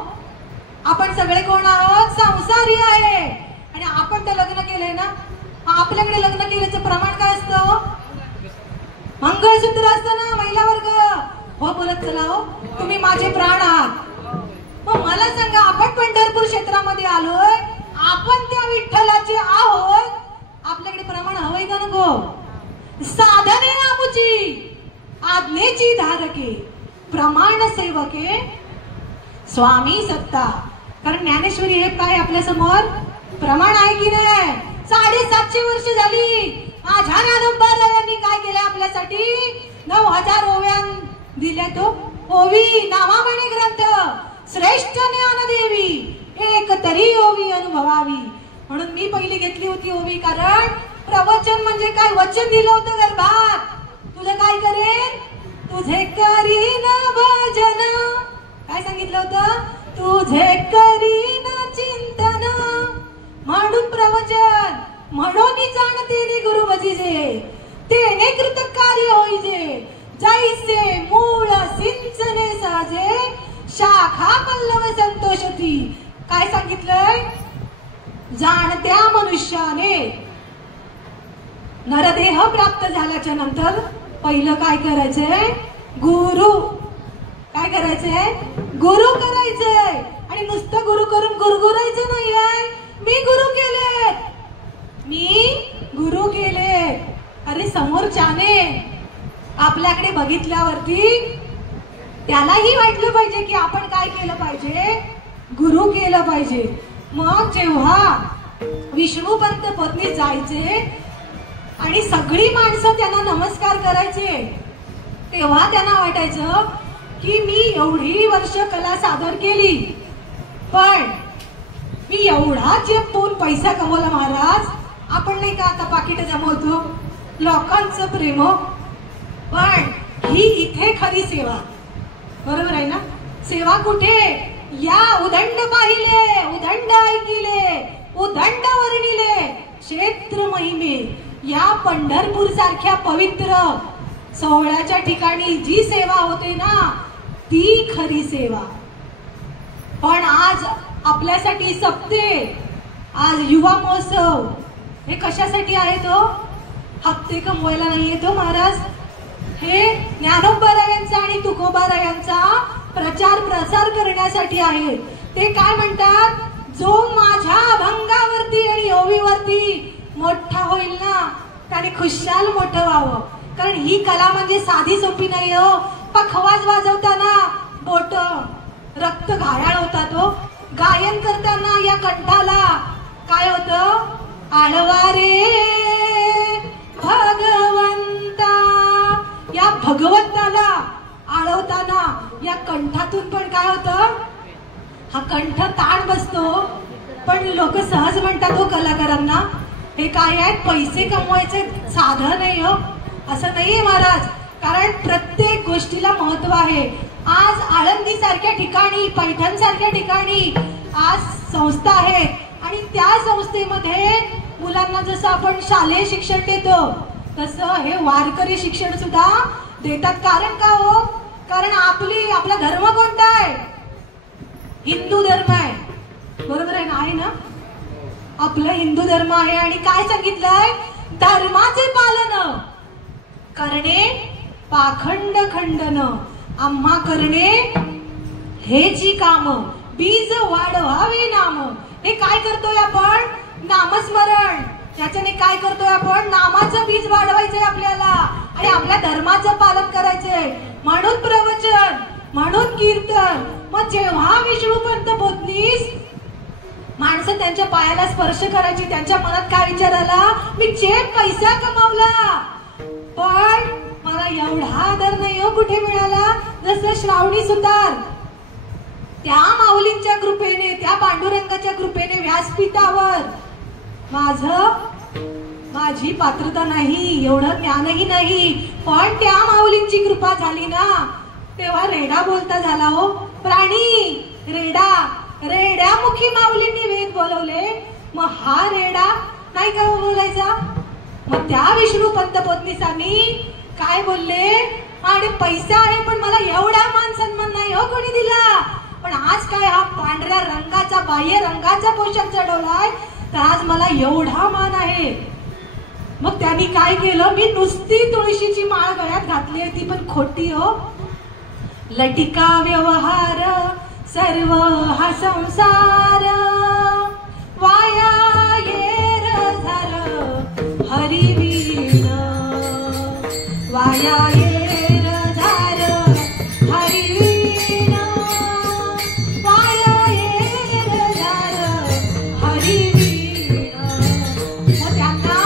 आपण सगळे कोण आहोत? संसारी आहे. आणि आपण तर लग्न केलंय ना, आपल्याकडे लग्न केल्याचं प्रमाण काय असतं? मंगळसूत्र असतं ना महिला वर्ग. हो बोलत चला हो, तुम्ही माझे प्राण आहात. मग मला सांगा, आपण पंढरपूर क्षेत्रामध्ये आलोय, आपण त्या विठ्ठलाचे आहोत, आपल्याकडे प्रमाण हवंय का नको? साधने आमुची आज्ञेची धारके प्रमाण सेवके स्वामी सत्ता. कारण ज्ञानेश्वरी हे काय आपल्या समोर प्रमाण आहे की नाही? 750 वर्ष झाली. माझ्या ज्ञानोबारायांनी काय केलं आपल्यासाठी? 9000 ओव्या दिल्या. तो ओवी नावामणे ग्रंथ श्रेष्ठ ज्ञानदेवी एक तरी ओवी अनुभवावी. म्हणून मी पहिली घेतली होती ओवी. कारण प्रवचन म्हणजे काय? वचन दिलं होतं गर्भात, तुझं काय करेन? तुझे करीन भजन. काय सांगितलं होतं? तुझे करीन चिंतन. म्हणून प्रवचन, म्हणून जाणते गुरु भजिजे, तेने कृत कार्य होईजे. जैसे मूळ सिंचने साजे, शाखा पल्लव संतोषती. काय सांगितलंय? जाणत्या मनुष्याने नरदेह प्राप्त झाल्याच्या नंतर पहिलं काय करायचंय? गुरु. काय करायचंय? गुरु करायचंय. आणि नुसतं गुरु करून गुरगुरायचं नाहीये. मी गुरु केले, मी गुरु केले. अरे समोरच्याने आपल्याकडे बघितल्यावरती त्यालाही वाटलं पाहिजे की आपण काय केलं पाहिजे? गुरु केलं पाहिजे. मग जेव्हा विष्णूपंत पत्नी जायचे आणि सगळी माणसं त्यांना नमस्कार करायचे, तेव्हा त्यांना वाटायचं की मी एवढी वर्ष कला सादर केली, पण मी एवढा चेपून पैसा कमवला महाराज. आपण नाही का आता पाकिट जमवतो, लोकांचं प्रेम, पण ही इथे खरी सेवा. बरोबर आहे ना? सेवा कुठे? या उदंड पाहिले, उदंड ऐकिले, उदंड वर्णिले क्षेत्र महिमे. या पंढरपूर सारख्या पवित्र सोहळ्याच्या ठिकाणी जी सेवा होते ना, ती खरी सेवा. पण आज आपल्यासाठी सप्ते, आज युवा महोत्सव हे कशासाठी आहे? तो हप्ते कमवायला नाहीये तो महाराज. हे ज्ञानोबारायांचा आणि तुकोबारायांचा प्रचार प्रसार करण्यासाठी आहे. ते काय म्हणतात? जो माझ्या अभंगावरती आणि ओवीवरती मोठा होईल ना, त्याने खुशाल मोठं व्हावं. कारण ही कला म्हणजे साधी सोपी नाही हो. पखवाज वाजवताना बोट रक्त घायाळ होतात हो. गायन करताना या कंठाला काय होतं? आळवा रे भगवंता. या भगवंताला आळवताना या कंठातून पण काय होतं? हा कंठ ताण बसतो. पण लोक सहज म्हणतात हो कलाकारांना, हे काय आहे? पैसे कमवायचे साधन आहे हो. असं नाहीये महाराज. कारण प्रत्येक गोष्टीला महत्व आहे. आज आळंदी सारख्या ठिकाणी, पैठण सारख्या ठिकाणी आज संस्था आहेत आणि त्या संस्थेमध्ये मुलांना जसं आपण शालेय शिक्षण देतो तसं हे वारकरी शिक्षण सुद्धा देतात. कारण का हो? कारण आपला धर्म कोणता आहे? हिंदू धर्म आहे. बरोबर आहे ना? आहे ना? आपलं हिंदू धर्म आहे. आणि काय सांगितलंय? धर्माचे पालन करणे पाखंड खंडन आम्हा करणे हेची काम बीज वाढवावे नाम. हे काय करतोय आपण? नामस्मरण. त्याच्याने काय करतोय आपण? नामाचं बीज वाढवायचंय आपल्याला आणि आपल्या धर्माचं पालन करायचंय. म्हणून प्रवचन, म्हणून कीर्तन. मग जेव्हा विष्णूपंत बोललीस, माणसं त्यांच्या पायाला स्पर्श करायची. त्यांच्या मनात काय विचार आला? मी चेप पैसा कमावला, पण मला एवढा आदर नाही हो कुठे मिळाला जसं श्रावणी सुतार. त्या माऊलींच्या कृपेने, त्या पांडुरंगाच्या कृपेने व्यासपीठावर माझी पात्रता नाही, एवढं ज्ञानही नाही, पण त्या माऊलींची कृपा झाली ना, तेव्हा रेडा बोलता झाला हो. प्राणी रेडा, रेड्यामुखी माऊलींनी वेद बोलवले. मग हा रेडा नाही का बोलायचा? मग त्या विष्णू पंतपत्नीसांनी काय बोलले, आणि पैसा आहे पण मला एवढा मान सन्मान नाही हो कोणी दिला, पण आज काय हा पांढऱ्या रंगाचा बाह्य रंगाचा पोशाख चढवलाय तर आज मला एवढा मान आहे. मग त्यांनी काय केलं, मी नुसती तुळशीची माळ गळ्यात घातली आहे ती पण खोटी हो. लटिका व्यवहार सर्व हा संसार वाया येर झालं हरिवीण, वाया येर झालं हरिवीण, वाया येर झालं हरिवीण. मग त्यांना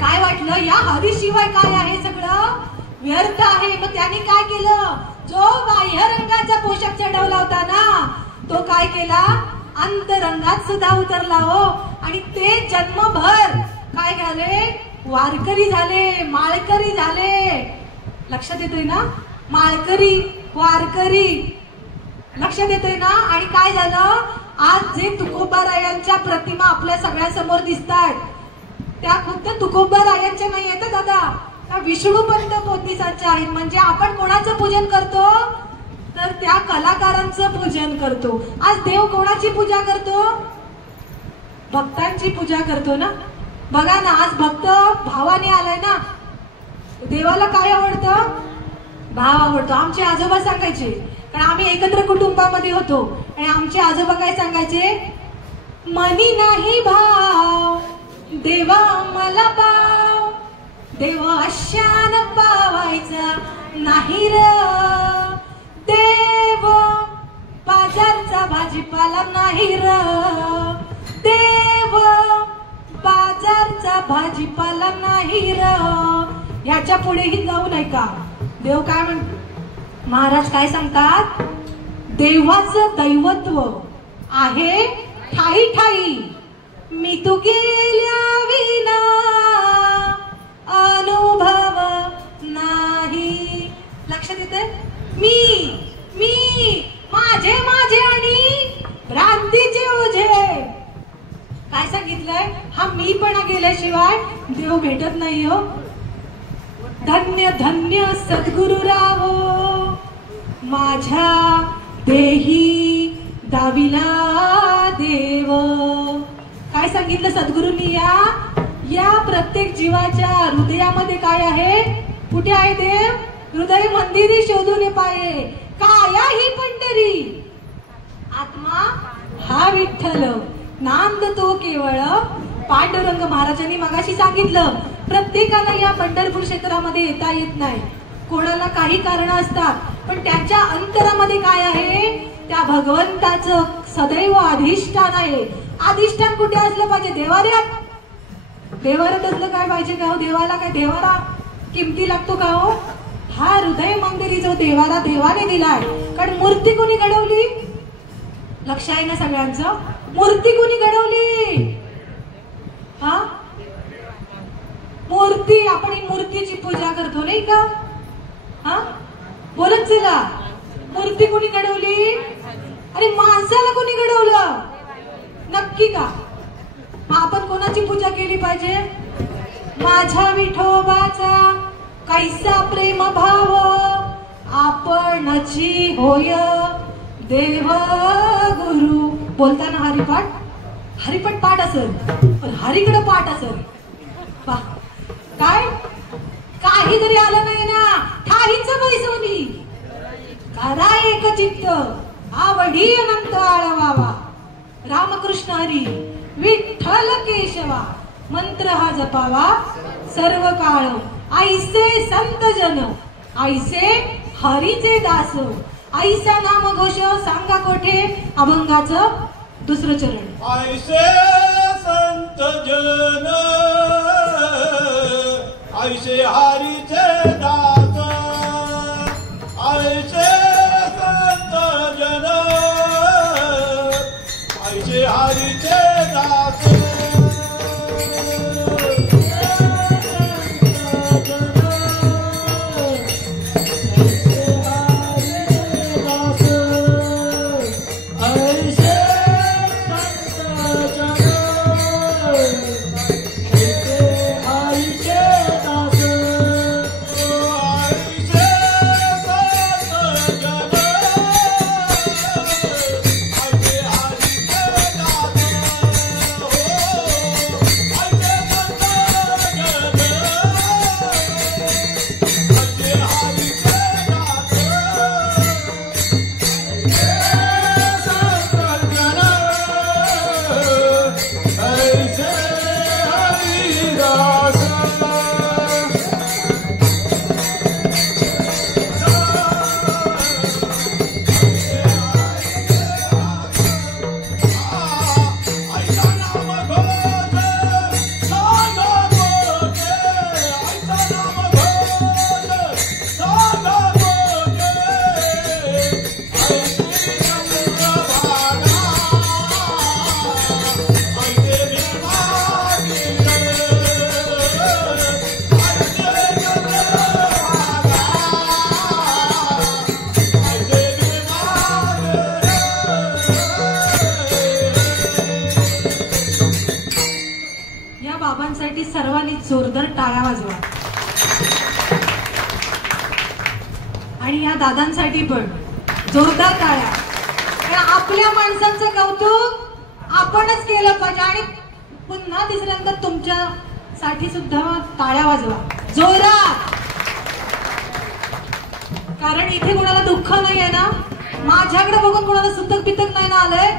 काय वाटलं, या हरीशिवाय काय आहे सगळं व्यर्थ आहे. मग त्यांनी काय केलं, जो बाह्य रंगाचा पोशाख चढवला होता ना तो काय केला, अंतरंगात सुद्धा उतरला हो. आणि ते जन्मभर काय झाले, वारकरी झाले, माळकरी झाले. लक्षात येतोय ना, माळकरी वारकरी लक्षात येतोय ना. आणि काय झालं, आज जे तुकोबारायांच्या प्रतिमा आपल्या सगळ्यांसमोर दिसतात त्या खुद्द तुकोबारायांच्या नाही येतात दादा, त्या विष्णू पंत पोतनीसांच्या आहेत. म्हणजे आपण कोणाचं पूजन करतो तर त्या कलाकारांचं पूजन करतो. आज देव कोणाची पूजा करतो, भक्तांची पूजा करतो ना. बघा ना, आज भक्त भावाने आलाय ना, देवाला काय आवडतं, भाव आवडतो. आमचे आजोबा सांगायचे, कारण आम्ही एकत्र कुटुंबामध्ये होतो आणि आमचे आजोबा काय सांगायचे, मनी नाही भाव देवा मला पाव, देव अशान पावायचा नाही र, देव बाजारचा भाजीपाला नाही र, देव बाजारचा भाजीपाला नाही र. याच्या पुढेही जाऊ नये का, देव काय म्हणतो, महाराज काय सांगतात, देवाचं दैवत्व आहे ठाई ठाई, मी तू गेल्या विना अनुभव नाही. लक्षात येते, मी माझे माझे आणि भ्रांतीचे ओझे. काय सांगितलंय, हा मी पण गेल्याशिवाय देव भेटत नाही हो. धन्य धन्य सद्गुरुराव माझ्या देही दाविला देव. काय सांगितलं सद्गुरूंनी, या प्रत्येक जीवाच्या हृदयामध्ये काय आहे, कुठे आहे देव, हृदय मंदिरी शोधून पाये, काया ही पंढरी, आत्मा हा विठ्ठल, नांद तो केवळ पांडुरंग. महाराजांनी मगाशी सांगितलं, प्रत्येकाला या पंढरपूर क्षेत्रामध्ये येता येत नाही, कोणाला काही कारण असतात, पण त्याच्या अंतरामध्ये काय आहे, त्या भगवंताचं सदैव अधिष्ठान आहे. अधिष्ठान कुठे असलं पाहिजे, देवाऱ्यात. देवाऱ्यात असलं काय पाहिजे का हो, देवाला काय देवारा किमती लागतो का हो. हा हृदय मंदिरी जो देवारा देवाने दिलाय, कारण मूर्ती कोणी घडवली, लक्ष आहे ना सगळ्यांचं, मूर्ती कोणी घडवली, हा मूर्ती. आपण ही मूर्तीची पूजा करतो नाही का, हा बोलत चला, मूर्ती कोणी घडवली, आणि माणसाला कोणी घडवलं, नक्की का. मग आपण कोणाची पूजा केली पाहिजे, माझ्या विठोबाचा कैसा प्रेम भाव आपणची होय देव गुरु. बोलताना हरिपाठ पाठ असेल, पण हरीकडे पाठ असेल. काय काही जरी आलं नाही ना, ठाईच बैसवली करा एक चित्त आवडी अनंत आळवावा. रामकृष्ण हरी विठ्ठल केशवा मंत्र हा जपावा सर्व काळ. ऐसे संत जन ऐसे हरीचे दास, ऐसा नाम घोष सांगा कोठे. अभंगाचं दुसरं चरण. ऐसे संत जन ऐसे हरीचे दास, ऐसे संत जन ऐसे हरीचे दास. दादांसाठी सर्वांनी जोरदार टाळ्या वाजवा. आणि या दादांसाठी पण जोरदार टाळ्या. कारण आपल्या माणसांचं कौतुक आपणच केलं पाहिजे. आणि पुन्हा तिसऱ्यांदा तुमच्यासाठी सुद्धा टाळ्या वाजवा जोरात. कारण इथे कोणाला दुःख नाहीये ना, माझ्याकडे बघून कोणाला सुतक पितक नाही ना आलंय,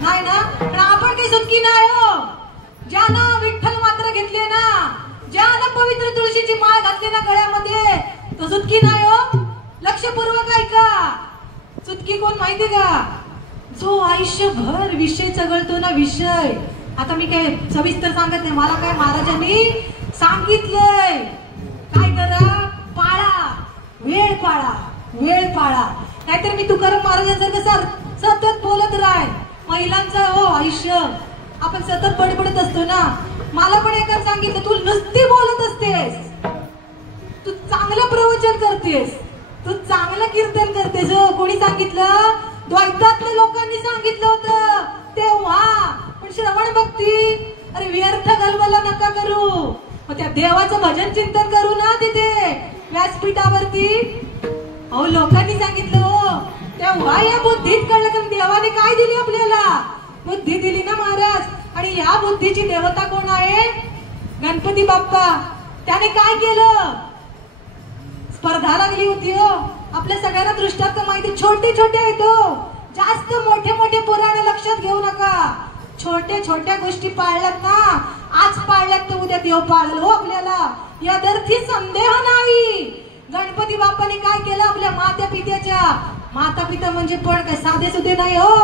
नाही ना. पण आपण काही सुटकी नाही हो. ज्यानं विठ्ठल मात्र घेतली ना, ज्यानं पवित्र तुळशीची माळ घातली ना गळ्यामध्ये, तो सुटकी नाही हो. लक्षपूर्वक ऐका. सुटकी कोण माहिती का? जो आयुष्यभर विषय चघळतो ना, विषय. आता मी काय सविस्तर सांगत नाही, मला काय महाराजांनी सांगितलंय. काय करा? पाळा, वेळ पाळा, वेळ पाळा. नाहीतर मी तुकाराम महाराजांसारखं सतत बोलत राह. महिलांचं हो आयुष्य, आपण सतत बडबडत असतो ना. मला पण एकाने सांगितलं, तू नुसती बोलत असतेस, तू चांगलं प्रवचन करतेस, तू चांगलं कीर्तन करतेस. हो, कोणी सांगितलं? द्वैतातल्या लोकांनी सांगितलं होतं तेव्हा. पण श्रवण भक्ती अरे व्यर्थ गलबला नका करू. मग त्या देवाचं भजन चिंतन करू ना तिथे व्यासपीठावरती. अहो लोकांनी सांगितलं हो, तेव्हा या बुद्धीत कळलं की देवाने काय दिली आपल्याला. बुद्धी दिली ना महाराज. आणि या बुद्धीची देवता कोण आहे? गणपती बाप्पा. त्याने काय केलं? स्पर्धा लागली होती हो. आपल्या सगळ्यांना दृष्टांत माहिती, छोटे छोटे आहेत हो. जास्त मोठे मोठे पुराण लक्षात घेऊ नका. छोट्या छोट्या गोष्टी पाळल्यात ना, आज पाळल्यात तर उद्या देव पाळल हो आपल्याला, यादर्थी संदेह नाही. गणपती बाप्पाने काय केलं? आपल्या माता पित्याच्या, माता पिता म्हणजे पण काय साधे सुधे नाही हो.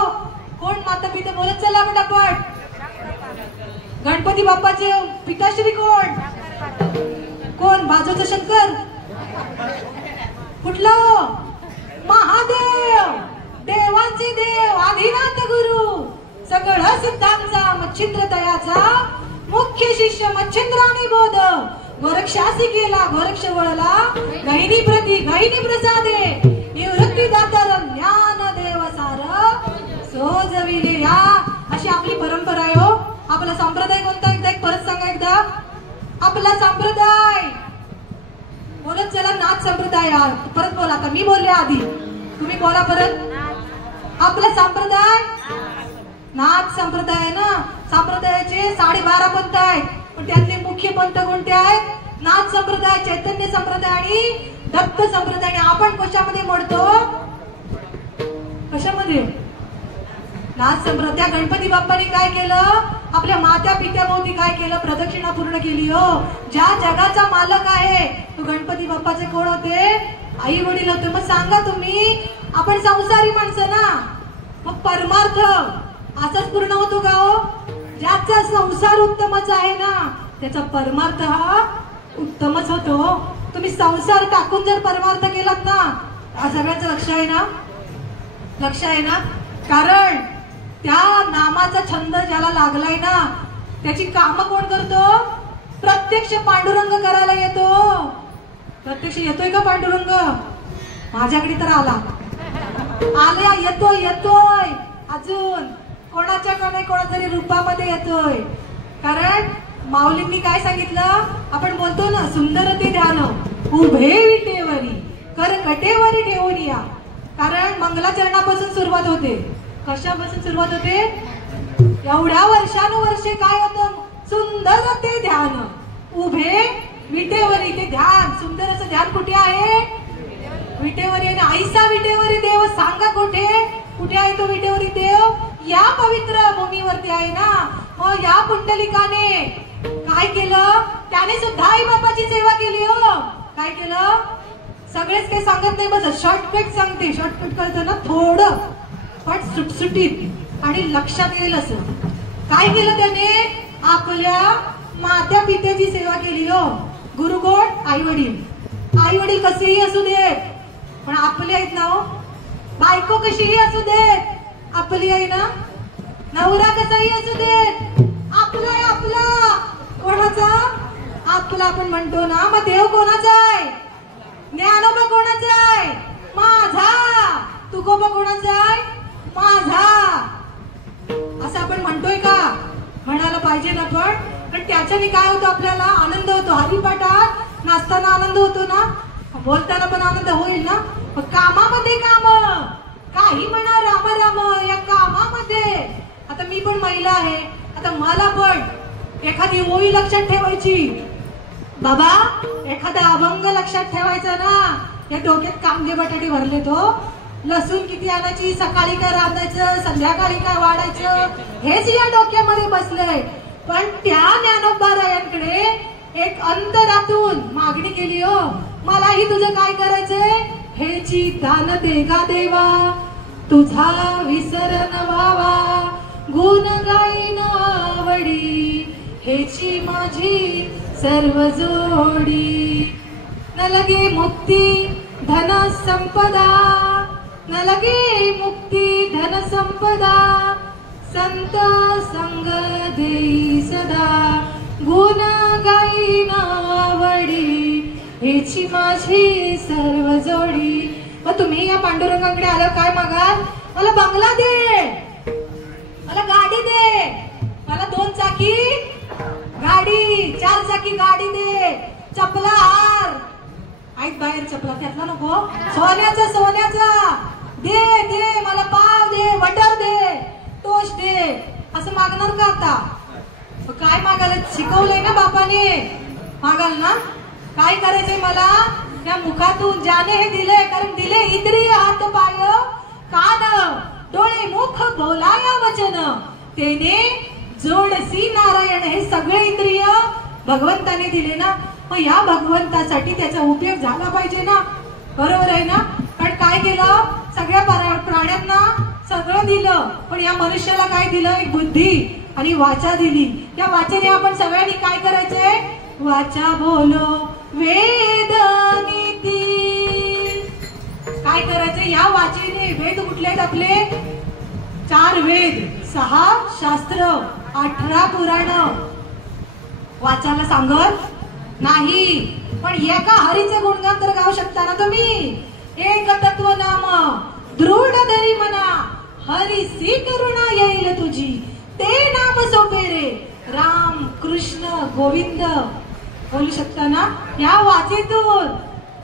कोण माता पिता? बोलत चला पटापट. गणपती बाप्पाचे पिताश्री कोण? कोण? बाजूचं शंकर. कुठलं? महादेव. देवांचे देव, आदिनाथ गुरु, सगळं सिद्धांचा मच्छिंद्र दयाचा मुख्य शिष्य मच्छिंद्राने बोध. गोरक्षासी केला गोरक्ष वळला, गहिनी प्रती गहिनी प्रसादे, निवृत्ती दातार ज्ञान देव सार सोजविले. या अशी आपली परंपरा आहे हो. आपला संप्रदाय कोणता? एकदा एक परत सांगा. एकदा आपला संप्रदाय बोलत चला. नाथ संप्रदाय. परत बोला. आता मी बोलले आधी, तुम्ही बोला परत. आपला संप्रदाय नाथ संप्रदाय ना. संप्रदायाचे 12.5 पंथ आहेत, पण त्यातले मुख्य पंथ कोणते आहेत? नाथ संप्रदाय, चैतन्य संप्रदाय आणि दत्त संप्रदाय. आपण कशामध्ये मोडतो? कशामध्ये? नाथ संप्रदाय. त्या गणपती बाप्पाने काय केलं? आपल्या माता पित्याभोवती काय केलं? प्रदक्षिणा पूर्ण केली हो. ज्या जगाचा मालक आहे तो गणपती बाप्पाचे कोण होते? आई वडील होते. मग सांगा तुम्ही, आपण संसारी माणसं ना, मग परमार्थ असाच पूर्ण होतो का हो? ज्याचा संसार उत्तमच आहे ना, त्याचा परमार्थ हा उत्तमच होतो. तुम्ही संसार टाकून जर परमार्थ केलात ना, सगळ्यांचं लक्ष आहे ना, लक्ष आहे ना. कारण त्या नामाचा छंद ज्याला लागलाय ना, त्याची कामं कोण करतो? प्रत्यक्ष पांडुरंग करायला येतो. प्रत्यक्ष येतोय का पांडुरंग? माझ्याकडे तर आला, आल्या, येतोय येतोय. अजून कोणाच्या कोणातरी रूपामध्ये येतोय. कारण माऊलींनी काय सांगितलं? आपण बोलतो ना, सुंदर ते ध्यान उभे विटेवरी कर कटेवरी ठेवून या. कारण मंगलाचरणापासून सुरुवात होते. कशापासून सुरुवात होते? एवढ्या वर्षानुवर्षे काय होतं? सुंदर ते ध्यान उभे विटेवरी. ते ध्यान, सुंदर असं ध्यान कुठे आहे? विटेवरी. आणि ऐसा विटेवरी देव सांगा कुठे? कुठे आहे तो विटेवरी देव? या पवित्र भूमीवरती आहे ना. मग या पुंडलिकाने काय केलं? त्याने सुद्धा आई बापाची सेवा केली हो. काय केलं? सगळेच काही सांगत नाही, बस शॉर्टकट सांगते. शॉर्टकट कळतं ना थोडं, पण सुटसुटीत आणि लक्षात येईल असं. काय केलं त्याने? आपल्या माता पित्याची सेवा केली हो. गुरु कोण? आई वडील. आई वडील कसेही असू देत, पण आपले आहेत ना हो. बायको कशीही असू देत, आपली आहे ना. नवरा कसाही असू देत, आपला आहे. आपला कोणाचा? आपला. आपण म्हणतो ना, मग देव कोणाचा आहे? ज्ञानोबा कोणाचा आहे? माझा. तुकोबा कोणाचा आहे? माझा. असं आपण म्हणतोय का? म्हणायला पाहिजे ना. पण पण त्याच्याने काय होतो, आपल्याला आनंद होतो. हरिपाठात नाचताना आनंद होतो ना, बोलताना पण आनंद होईल ना. मग कामामध्ये काम, काही म्हणा राम राम, या कामामध्ये. आता मी पण महिला आहे, आता मला पण एखादी ओळी लक्षात ठेवायची बाबा, एखादा अभंग लक्षात ठेवायचा ना. या डोक्यात कांदे बटाटे भरले तो, लसूण किती आणायची, सकाळी काय रांधायचं, संध्याकाळी काय वाढायचं, हेच या डोक्यामध्ये बसलंय. पण त्या ज्ञानोबारायांकडे एक अंतरातून मागणी केली, हो मलाही तुझं काय करायचंय, हेची दान दे गा देवा, तुझा विसर न व्हावा, गुण गाईन आवडी, हेची माझी सर्व जोडी. न लगे मुक्ती धन संपदा, न लगे मुक्ती धन संपदा, संत संग देई सदा, गुण गाईन आवडी, हेची माझी सर्व जोडी. मग तुम्ही या पांडुरंगाकडे आलं काय मागाल, मला बंगला दे, मला गाडी दे, मला 2 चाकी गाडी, 4 चाकी गाडी दे, चपला हार, ऐक बाहेर चपला त्यातला नको, सोन्याचा दे दे, मला पाव दे, बटर दे, टोस्ट दे, असं मागणार का आता. काय मागायला शिकवलंय ना बापाने, मागाल ना. काय करायचंय मला, त्या मुखातून ज्याने हे दिले, कारण दिले इंद्रिय हात पाय कान डोळे मुख बोलाया वचन, तेने जोडसी नारायण. हे सगळे इंद्रिय भगवंताने दिले ना. मग या भगवंतासाठी त्याचा उपयोग झाला पाहिजे ना, बरोबर आहे ना. पण काय केलं, सगळ्या प्राण्यांना सगळं दिलं, पण या मनुष्याला काय दिलं, एक बुद्धी आणि वाचा दिली. त्या वाचेने आपण सगळ्यांनी काय करायचंय, वाचा बोलो वेद नीती. काय करायचंय, या वाचेने वेद कुठले आहेत आपले, 4 वेद, 6 शास्त्र, 18 पुराण. वाचायला सांगत नाही, पण एका हरीचे गुणगान तर गाऊ शकता ना तुम्ही. एक तत्व नाम दृढ धरी मना, हरीसी करुणा येईल तुझी, ते नाम सोपे रे, राम कृष्ण गोविंद. बोलू शकता ना या वाचेतून.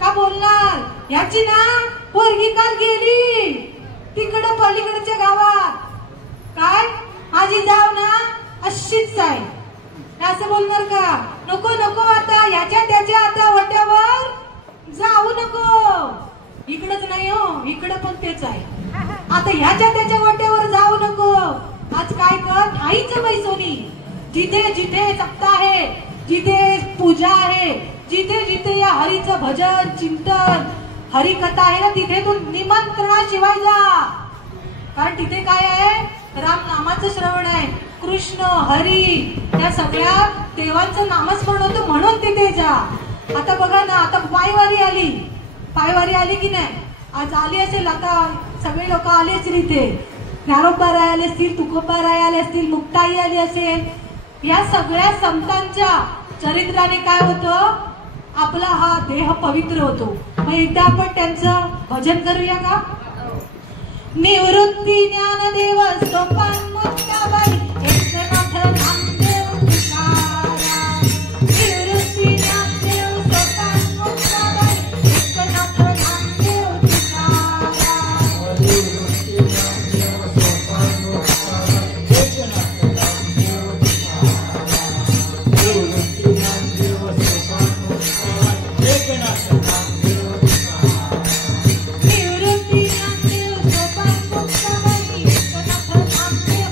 का बोलणार, याची ना पोरगी काल गेली तिकडं पलीकडच्या गावात, काय माझी जाव ना अशीच आहे, असं बोलणार का. नको नको, आता याच्या त्याच्या आता वट्यावर जाऊ नको. इकडच नाही हो, इकडं पण तेच आहे. आता ह्याच्या त्याच्या वट्यावर जाऊ नको. आज काय कर, आईच बैसोनी, जिथे जिथे सप्ताह आहे, जिथे पूजा आहे, जिथे जिथे या हरीचं भजन चिंतन हरिकथा आहे ना, तिथे तू निमंत्रणाशिवाय जा. कारण तिथे काय आहे, राम नामाचं श्रवण आहे, कृष्ण हरी त्या सगळ्या देवांचं नामस्मरण होतं, म्हणून तिथे जा. आता बघा ना, आता पायवारी आली की नाही, आज आली असेल, आता सगळे लोक आलेच इथे. ज्ञानोबाराय आले असतील, तुकोबाराय आले असतील, मुक्ताई आली असेल. या सगळ्या संतांच्या चरित्राने काय होतं, आपला हा देह पवित्र होतो. मग एकदा आपण त्यांचं भजन करूया का. निवृत्ती ज्ञानदेव सोपान मुक्ताबाई, एकनाथ नामदेव तुकाराम. निवृत्ती ज्ञानदेव सोपान मुक्ताबाई, एकनाथ नामदेव तुकाराम. निवृत्ती ज्ञानदेव सोपान मुक्ताबाई, एकनाथ नामदेव तुकाराम. निवृत्ती ज्ञानदेव सोपान मुक्ताबाई, एकनाथ नामदेव तुकाराम. निवृत्ती ज्ञानदेव सोपान मुक्ताबाई, एकनाथ नामदेव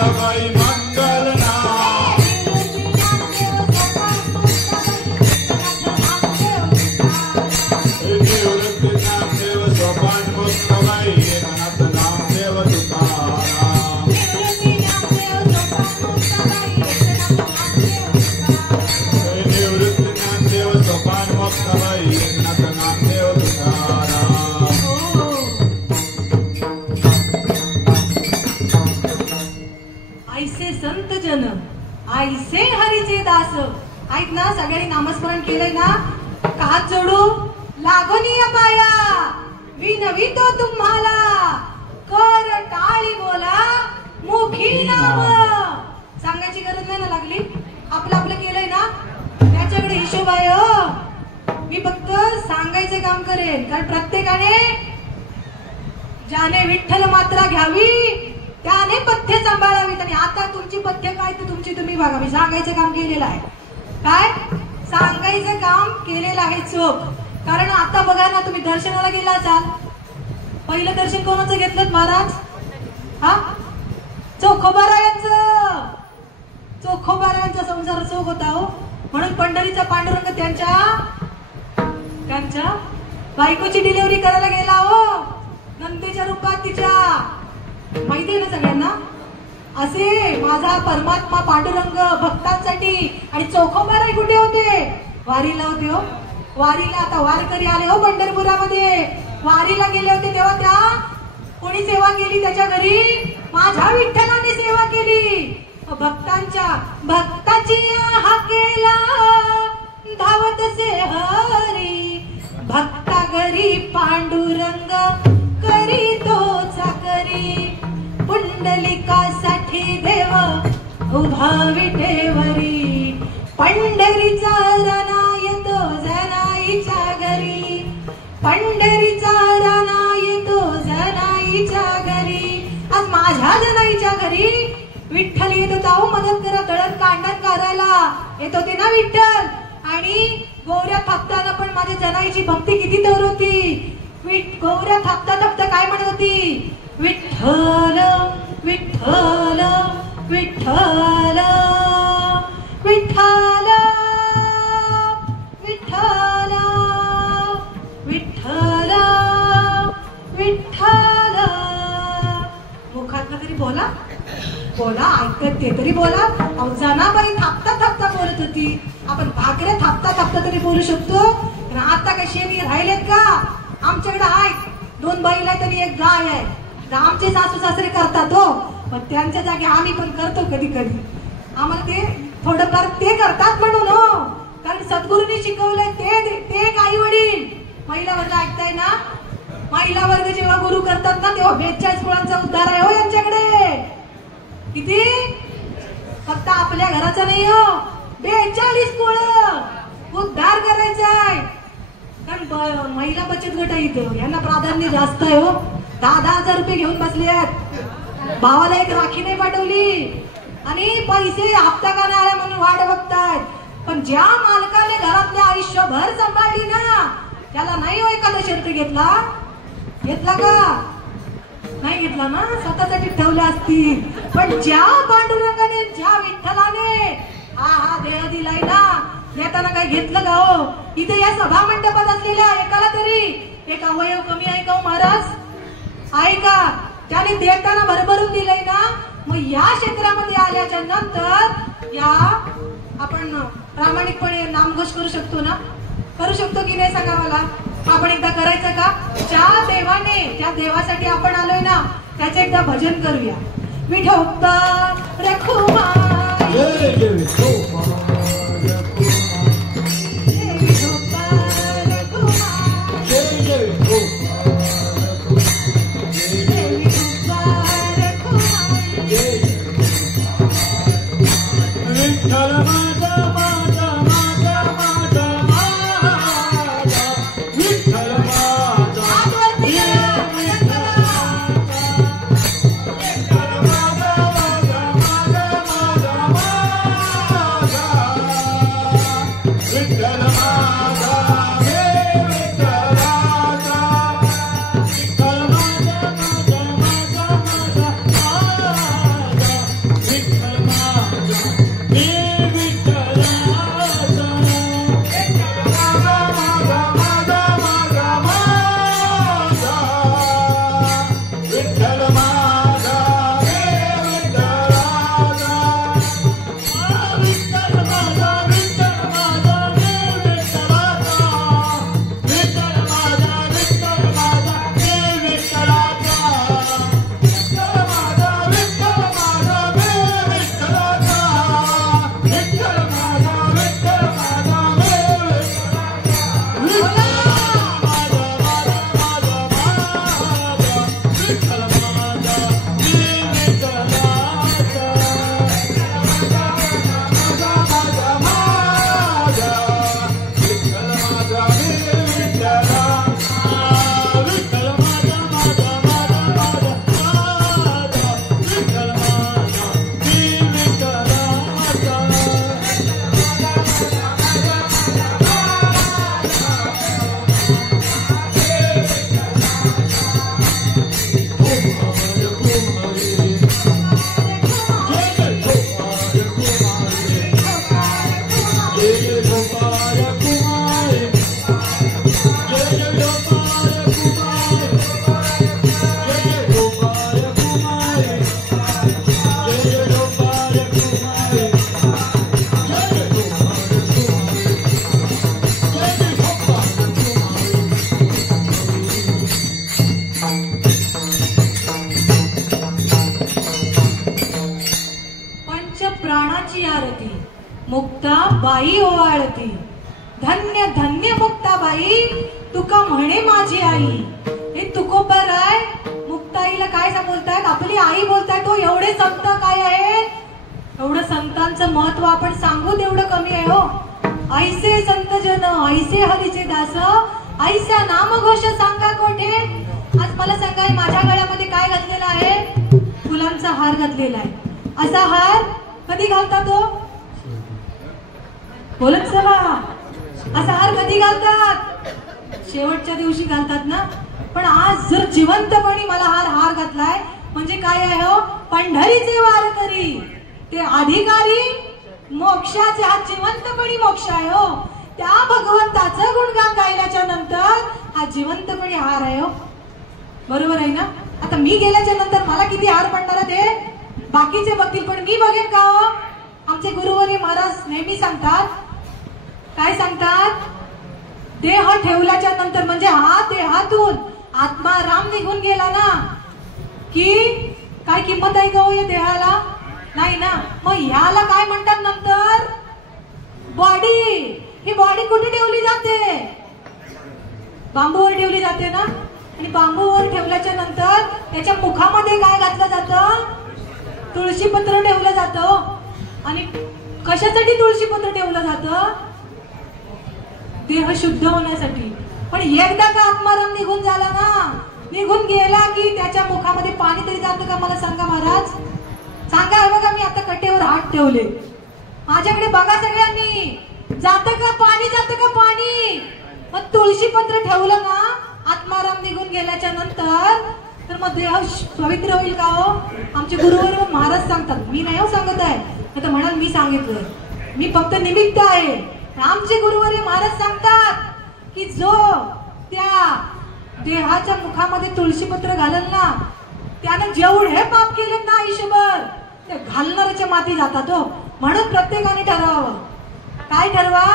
अभय मंगल नाम निवृत्ती नामदेव सोपान मुक्त बाई नाथ नामदेव तुकाराम निवृत्ती नामदेव सोपान मुक्त बाई नाथ नामदेव तुकाराम ऐसे संत जन ऐसे हरीचे दास ऐक ना सगळ्यांनी नामस्मरण केलंय ना हात जोडू लागोनिया पाया विनवितो तुम्हाला कर टाळी बोला मुखी नाम सांगायची गरज नाही ना लागली आपलं आपलं केलंय ना त्याच्याकडे हिशोब आहे हो मी फक्त सांगायचे काम करेन कारण प्रत्येकाने ज्याने विठ्ठल मात्रा घ्यावी त्याने पथ्य सांभाळावीत आणि आता तुमची पथ्य काय ते तुमची तुम्ही बघावी सांगायचं काम केलेलं आहे काय सांगायचं काम केलेलं आहे चोख कारण आता बघा ना तुम्ही दर्शनाला गेला असाल पहिलं दर्शन कोणाचं घेतलं महाराज हा चोखोबारायांचं चोखोबारायांचा संसार चोख होता हो म्हणून पंढरीचा पांडुरंग त्यांच्या बायकोची डिलिव्हरी करायला गेला हो नंदेच्या रूपात तिच्या माहिती आहे ना सगळ्यांना असे माझा परमात्मा पांडुरंग भक्तांसाठी आणि चोखोबाराय कुठे होते वारीला होते हो वारीला आता वारकरी आले हो पंढरपुरामध्ये वारीला गेले होते तेव्हा त्या कोणी सेवा केली त्याच्या घरी माझ्या विठ्ठलाने सेवा केली भक्ताची हाकेला धावत से हरी भक्ता घरी पांडुरंग करी तो चाकरी पुंडलिकासाठी देव उभा विठेवरी पंढरीचा रणा येतो जनाईच्या घरी पंढरीचा रणा येतो जनाईच्या घरी आज माझ्या जनाईच्या घरी विठ्ठल येत होता हो मदत करत दळण कांडण करायला येत होते ना विठ्ठल आणि गौऱ्या थापताना पण माझ्या जनाईची भक्ती किती तर होती गौऱ्या थापता थापता काय म्हणत होती विठ्ठल विठ्ठल विठ्ठल विठ्ठल विठ्ठल विठ्ठल विठ्ठल मुखातनं तरी बोला बोला ऐकत ते तरी बोला जनाबाई थापता थापता बोलत होती आपण भाकऱ्या थापता थापता तरी बोलू शकतो आता काय शेणी राहिलेत का आमच्याकडे आहे 2 बैल आहेत आणि 1 गाय आहे आमचे सासू सासरे करतात हो पण त्यांच्या जागी आम्ही पण करतो कधी कधी आम्हाला ते थोडंफार ते करतात म्हणून हो कारण सद्गुरूंनी शिकवलंय ते आई वडील महिला वर्ग ऐकताय ना महिला वर्ग जेव्हा गुरु करतात ना तेव्हा 42 मुलांचा उद्धार आहे हो यांच्याकडे किती फक्त आपल्या घराचा नाही हो 42 मुलं उद्धार करायचा आहे कारण महिला बचत गट आहे इथं यांना प्राधान्य जास्त आहे हो 10,000 रुपये घेऊन बसले आहेत भावाला एक राखी नाही पाठवली आणि पैसे हप्ता का नाही आला म्हणून वाट बघतायत पण ज्या मालकाने घरातले आयुष्यभर सांभाळली ना त्याला नाही हो एखादा शर्त घेतला का नाही घेतला ना स्वतःसाठी ठेवल्या असतील पण ज्या पांडुरंगाने ज्या विठ्ठलाने हा देह दिलाय ना देताना काही घेतलं का हो इथे या सभा मंडपात असलेल्या एकाला तरी एक अवयव कमी आहे का हो महाराज आहे का त्याने देताना भरभरून दिलंय ना मग या क्षेत्रामध्ये आल्याच्या नंतर या आपण प्रामाणिकपणे नामघोष करू शकतो ना करू शकतो की नाही सांगा मला आपण एकदा करायचं का ज्या देवासाठी आपण आलोय ना त्याचे एकदा भजन करूया विठोबा रखुमाई प्राणाची आरती मुक्ताबाई ओवाळती. धन्य धन्य मुक्ताबाई तुका म्हणे माझी आई. हे तुकोबर आहे. मुक्ताईला काय बोलतायत? आपली आई बोलतायत. तो एवढे संत काय आहेत? एवढं संतांचं महत्व आपण सांगू तेवढं कमी आहे हो. ऐसे संत जन ऐसे हरीचे दास ऐसा नामघोष सांगा कोठे. आज मला सांगा माझ्या गळ्यामध्ये काय घातलेला आहे? फुलांचा हार घातलेला आहे. असा हार कधी घालतात तो? बोलत चला. असा हार कधी घालतात? शेवटच्या दिवशी घालतात ना. पण आज जर जिवंतपणी मला हार घातलाय म्हणजे काय आहे हो? पंढरीचे वारकरी ते अधिकारी मोक्षाचे. हा जिवंतपणी मोक्ष आहे हो. त्या भगवंताचं गुणगान गायल्याच्या नंतर हा जिवंतपणी हार आहे हो. बरोबर आहे ना. आता मी गेल्याच्या नंतर मला किती हार पडणार ते बाकीचे बघतील पण मी बघेन का हो? आमचे गुरुवर्य महाराज नेहमी सांगतात. काय सांगतात? देह ठेवल्याच्या नंतर म्हणजे हा देहातून आत्मा राम निघून गेला ना की काय किंमत आहे का हो या देहाला? नाही ना. मग ह्याला काय म्हणतात नंतर? बॉडी. ही बॉडी कुठे ठेवली जाते? बांबूवर ठेवली जाते ना. आणि बांबूवर ठेवल्याच्या नंतर त्याच्या मुखामध्ये काय घातलं जातं? तुळशीपत्र ठेवलं जातं. आणि कशासाठी तुळशीपत्र ठेवलं जातं? देह शुद्ध होण्यासाठी. पण एकदा का आत्माराम निघून झाला ना, निघून गेला की त्याच्या मुखामध्ये पाणी तरी जातं का? मला सांगा महाराज. सांगा. बघा मी आता कट्टेवर हात ठेवले. माझ्याकडे बघा सगळ्यांनी. जातं का पाणी? जातं का पाणी? मग तुळशीपत्र ठेवलं ना आत्माराम निघून गेल्याच्या नंतर तर मग देह पवित्र होईल का हो? आमचे गुरुवर महाराज सांगतात. मी नाही हो सांगत आहे. आता म्हणाल मी सांगितलं. मी फक्त निमित्त आहे. आमचे गुरुवर्य महाराज सांगतात की जो त्या देहाच्या मुखामध्ये तुळशीपत्र घालल ना त्यानं जेवढे पाप केले ना आयुष्यभर ते घालणाऱ्याच्या माती जातात हो. म्हणून प्रत्येकाने ठरवावं. काय ठरवा?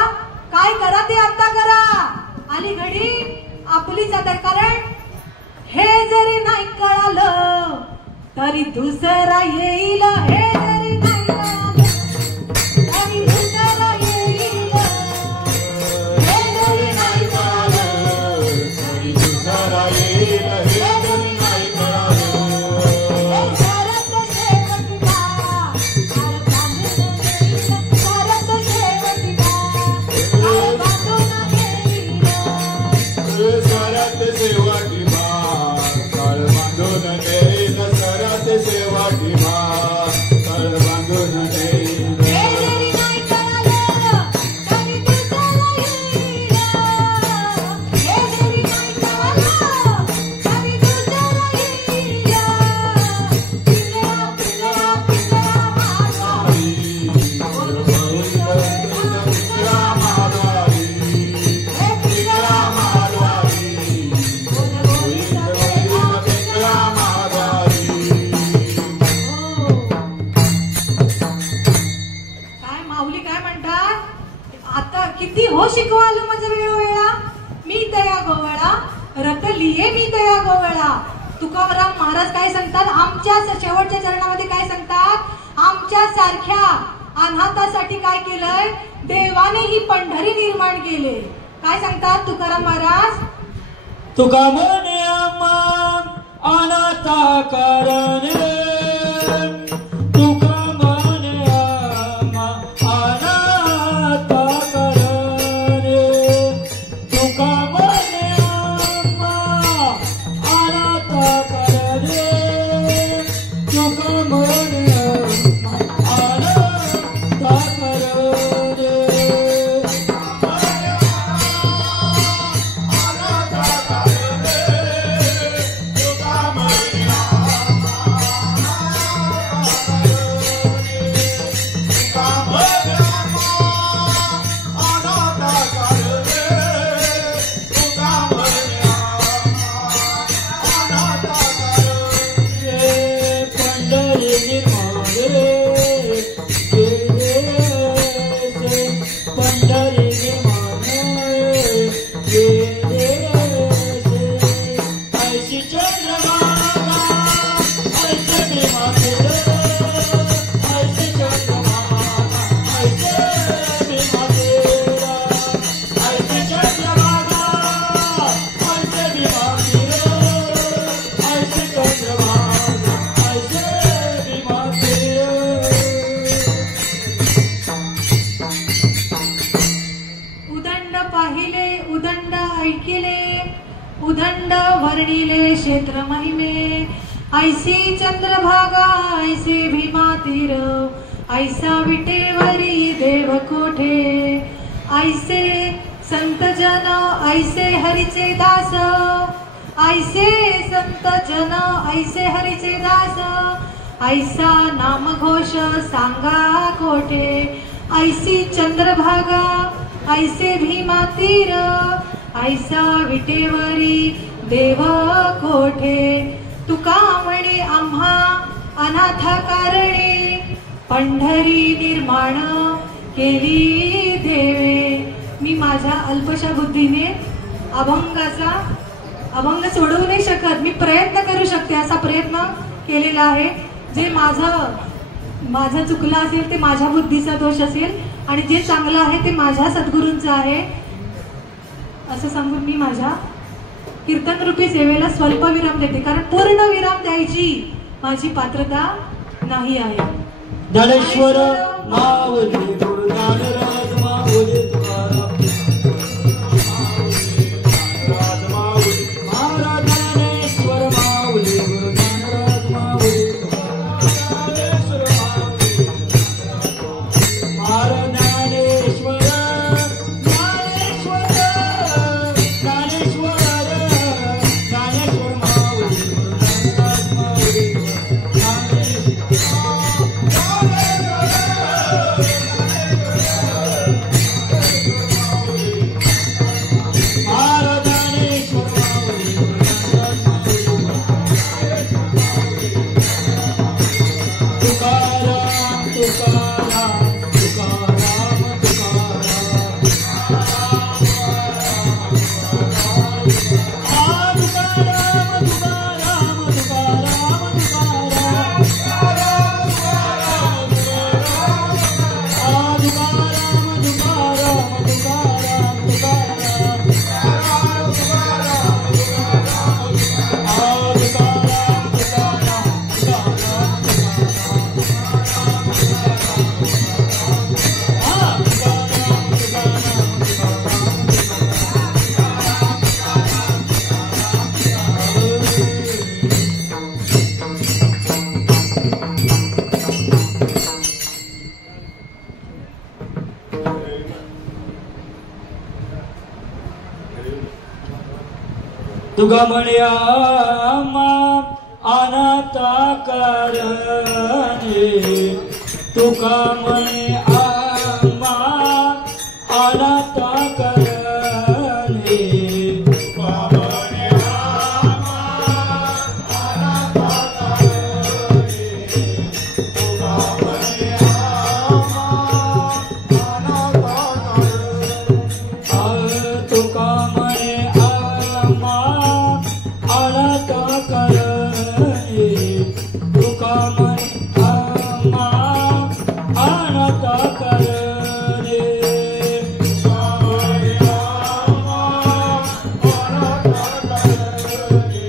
काय करा ते आता करा. आली घडी आपलीच आता. कारण हे जरी नाही कळालं तरी दुसरा येईल. हे जरी नाही कळालं तरी दुसरा येईल. हे जरी नाही कळालं तरी दुसरा येईल. हे जरी नाही कळालं शरद शेवटला शरद शेवटला बांधून घेईल. सरत सेवाटी काळ बांधून घेईल. सरत सेवाटी काळ बांधून घेईल. हे जरी नाही कळालं तरी दुसरा येईल. हे जरी नाही कळालं तरी दुसरा येईल. पिंगळा पिंगळा पिंगळा मारवाडी. पिंगळा मारवाडी. हे पिंगळा मारवाडी. पिंगळा मारवाडी. काय माऊली काय म्हणतात? आता किती हो शिकवाल माझं वेळोवेळा. मी तया गोवळा रतलिये मी तया गोवळा. तुकाराम महाराज काय सांगतात? आमच्या शेवटच्या चरणामध्ये काय सांगतात? आमच्या सारख्या अनाथासाठी काय केलंय? देवाने ही पंढरी निर्माण केले. काय सांगतात तुकाराम महाराज? तुका म्हणे आम्हा अनाथा करणे. तुका म्हणे आम्हा अनाथा करणे. तुका म्हणे आम्हा अनाथा करणे. तुका म्हणे आम्हा अनाथा करणे. तुका क्षेत्र महिमे ऐसी चंद्रभागा ऐसे भीमा तीर ऐसा विटेवरी देव कोठे ऐसे संत जन ऐसे हरीचे दास ऐसे संत जन ऐसे हरीचे दास ऐसा नामघोष सांगा कोठे ऐसी चंद्रभागा ऐसे भीमा तीर ऐसा विटेवरी देव कोठे तुका म्हणे आम्हा अनाथ कारणे पंढरी निर्माण केली देवे. मी माझ्या अल्पशा बुद्धीने अभंग सोडवू नाही शकत. मी प्रयत्न करू शकते असा प्रयत्न केलेला आहे. जे माझं चुकलं असेल ते माझ्या बुद्धीचा दोष असेल आणि जे चांगलं आहे ते माझ्या सद्गुरूंचं आहे असं सांगून मी माझ्या कीर्तनरूपी सेवेला स्वल्प विराम देते, कारण पूर्ण विराम द्यायची माझी पात्रता नाही आहे. ज्ञानेश्वर माऊली गुरु ज्ञानराज माऊली तुकाराम महाराज ज्ञानेश्वर माऊली गुरु ज्ञानराज माऊली महाराज ज्ञानेश्वर तुगा म्हणे आम्हा अनाथ कारणे तुका म्हणे आम्हा अनाथ कारणे तुका म्हणे आम्हा अनाथ कारणे तुका म्हणे आम्हा अनाथ कारणे तुका म्हणे अनाथ कारणे तुका म्हणे आम्हा अनाथ कारणे तुका म्हणे आम्हा अनाथ कारणे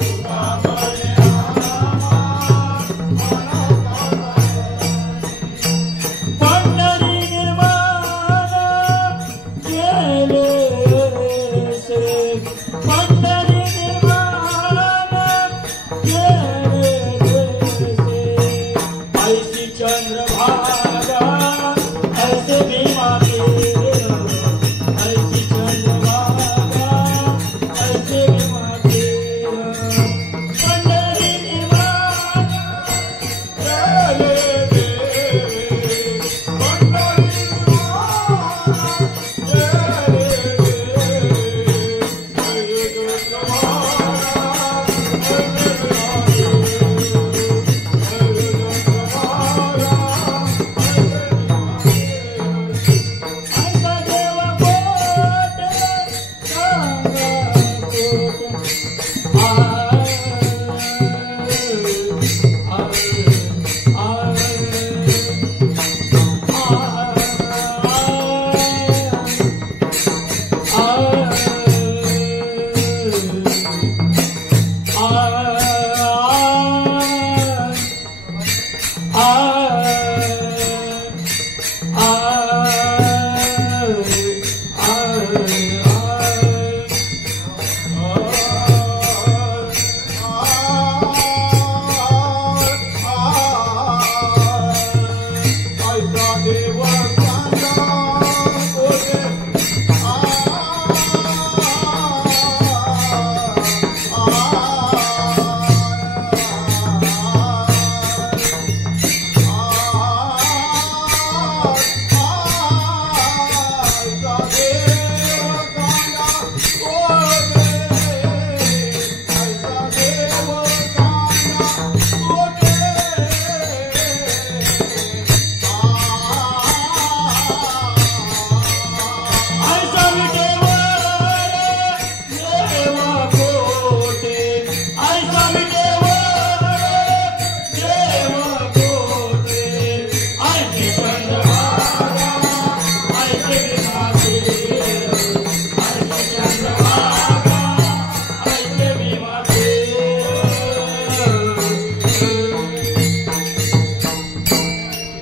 तुका म्हणे आम्हा अनाथ पंढरी निर्माण केले से पंढरी ऐसी चंद्रभागा ऐसे भी